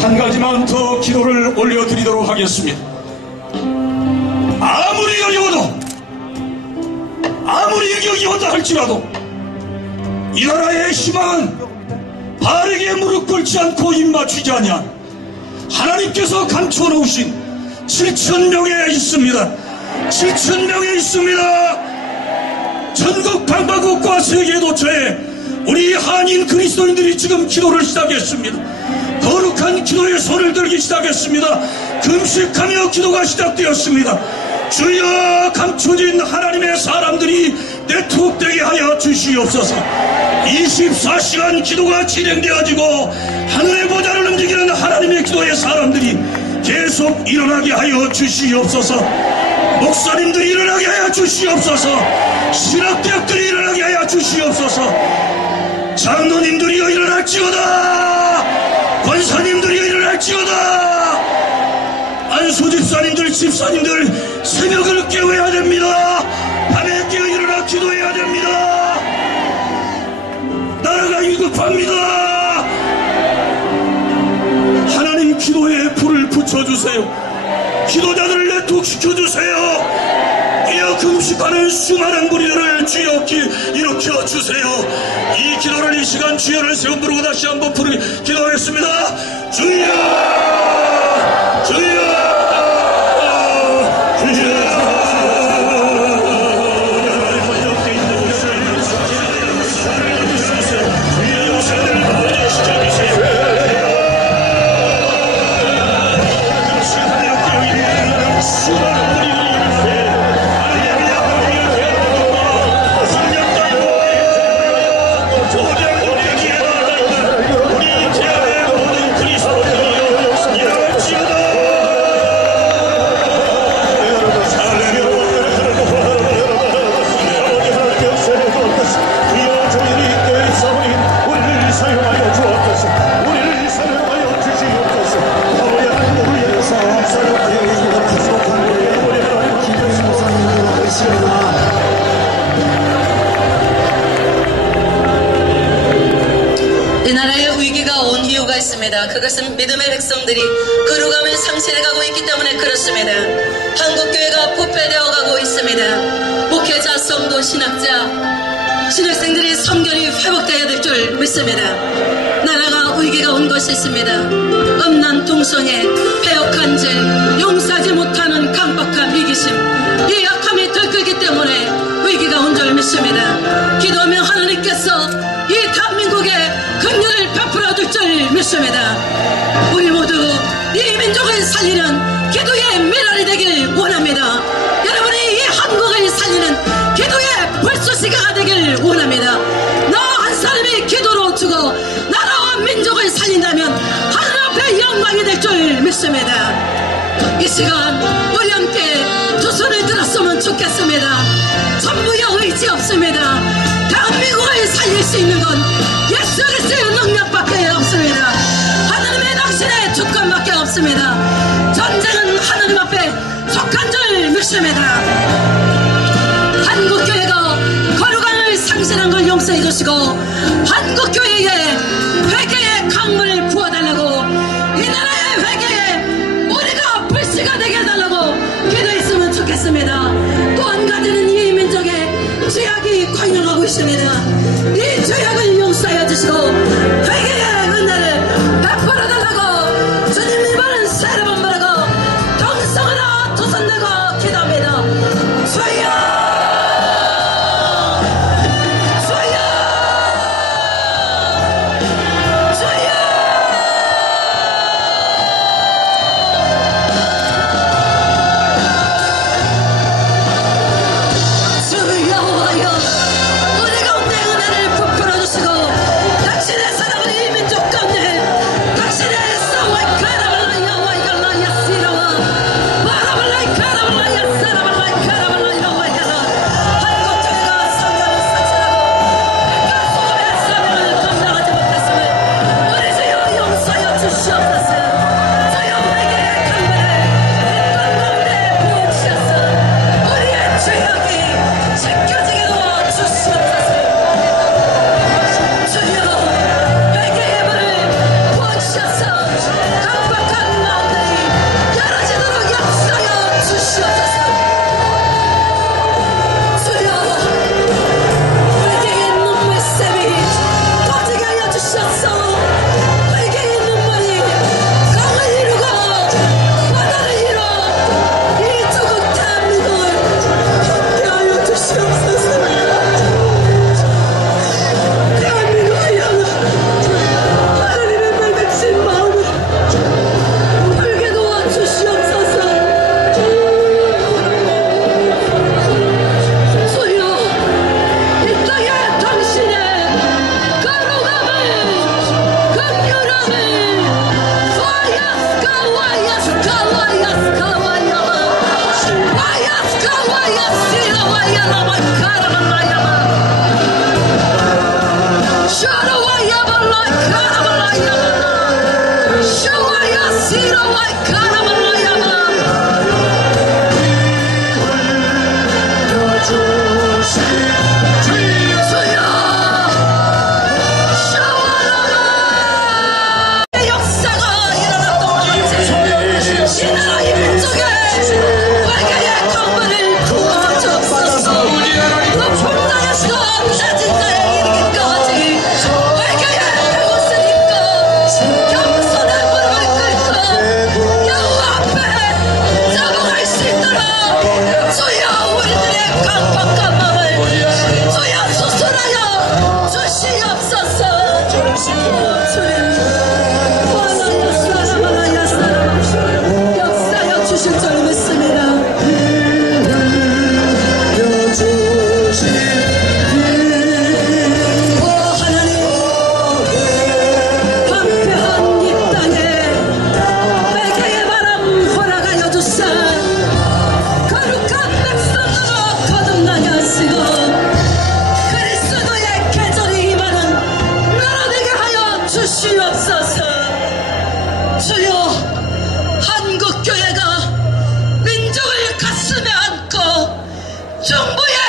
한 가지만 더 기도를 올려드리도록 하겠습니다. 아무리 어려워도, 아무리 여기온다 할지라도 이 나라의 희망은 바르게 무릎 꿇지 않고 입 맞추지 아니한 하나님께서 감춰 놓으신 7,000명에 있습니다. 7,000명에 있습니다. 전국 방방곡곡과 세계 도처에 우리 한인 그리스도인들이 지금 기도를 시작했습니다. 거룩한 기도에 손을 들기 시작했습니다. 금식하며 기도가 시작되었습니다. 주여, 감춰진 하나님의 사람들이 네트워크되게 하여 주시옵소서. 24시간 기도가 진행되어지고 하늘의 보좌를 움직이는 하나님의 기도의 사람들이 계속 일어나게 하여 주시옵소서. 목사님들이 일어나게 하여 주시옵소서. 신학대학들이 일어나게 하여 주시옵소서. 장로님들이여 일어날지어다. 권사님들이여 일어날지어다. 안수집사님들, 집사님들 새벽을 깨워야 됩니다. 밤에 깨어 일어나 기도해야 됩니다. 나라가 위급합니다. 하나님 기도에 불을 붙여주세요. 기도자들을 네트워크시켜주세요. 이어 금식하는 수많은 무리들을 주여 일으켜주세요. 이 기도를 이 시간 주여를 세운 부르고 다시 한번 기도하겠습니다. 주여, 주여, 그것은 믿음의 백성들이 거룩함을 상실해가고 있기 때문에 그렇습니다. 한국교회가 부패되어 가고 있습니다. 목회자, 성도, 신학자, 신학생들의 성결이 회복되어야 될 줄 믿습니다. 나라가 위기가 온 것이 있습니다. 음란, 동성애, 폐역한 죄, 용서하지 못하는 강박한 이기심, 이 약함이 들끓기 때문에 위기가 온 줄 믿습니다. 기도하면 하나님께서 이 대한민국에 긍휼을 베풀어 줄 줄 믿습니다. 우리 모두 이 민족을 살리는 기도의 미랄이 되길 원합니다. 여러분이 이 한국을 살리는 기도의 불쏘시개가 되길 원합니다. 나 한 사람이 기도로 죽어 나라와 민족을 살린다면 하늘 앞에 영광이 될 줄 믿습니다. 이 시간 우리 함께 두 손을 들었으면 좋겠습니다. 전부여 의지 없습니다. 대한민국을 살릴 수 있는 건 예수 그리스도의 능력밖에 없습니다. 하나님의 당신의 주권밖에 없습니다. 전쟁은 하나님 앞에 속한 줄 믿습니다. 한국교회가 거룩함을 상실한 걸 용서해 주시고 한국교회에 회개의 강물을 부어달라고, 이 나라의 회개에 우리가 불씨가 되게 해달라고 기도했으면 좋겠습니다. 또 한 가지는 이 민족의 죄악이 관영하고 있습니다. 이 죄악을 용서해 주시고 회개의 은혜를 베풀어달라고 주님 이번은 세례 번 바라고 동성으로 두 손 들고 기도합니다. 주여, 주여, 주여. 주여 와여 우리 가운데 은혜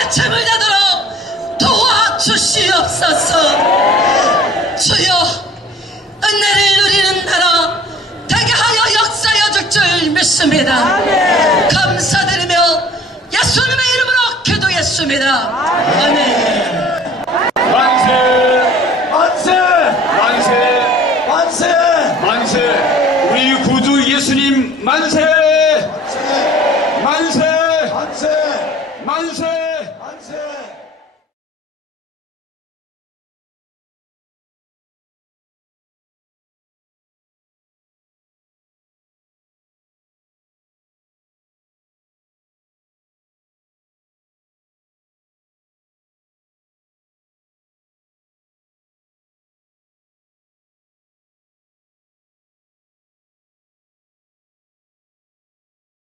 아침을 되도록 도와주시옵소서. 주여 은혜를 누리는 나라 되게 하여 역사여 줄 줄 믿습니다. 감사드리며 예수님의 이름으로 기도했습니다. 아멘.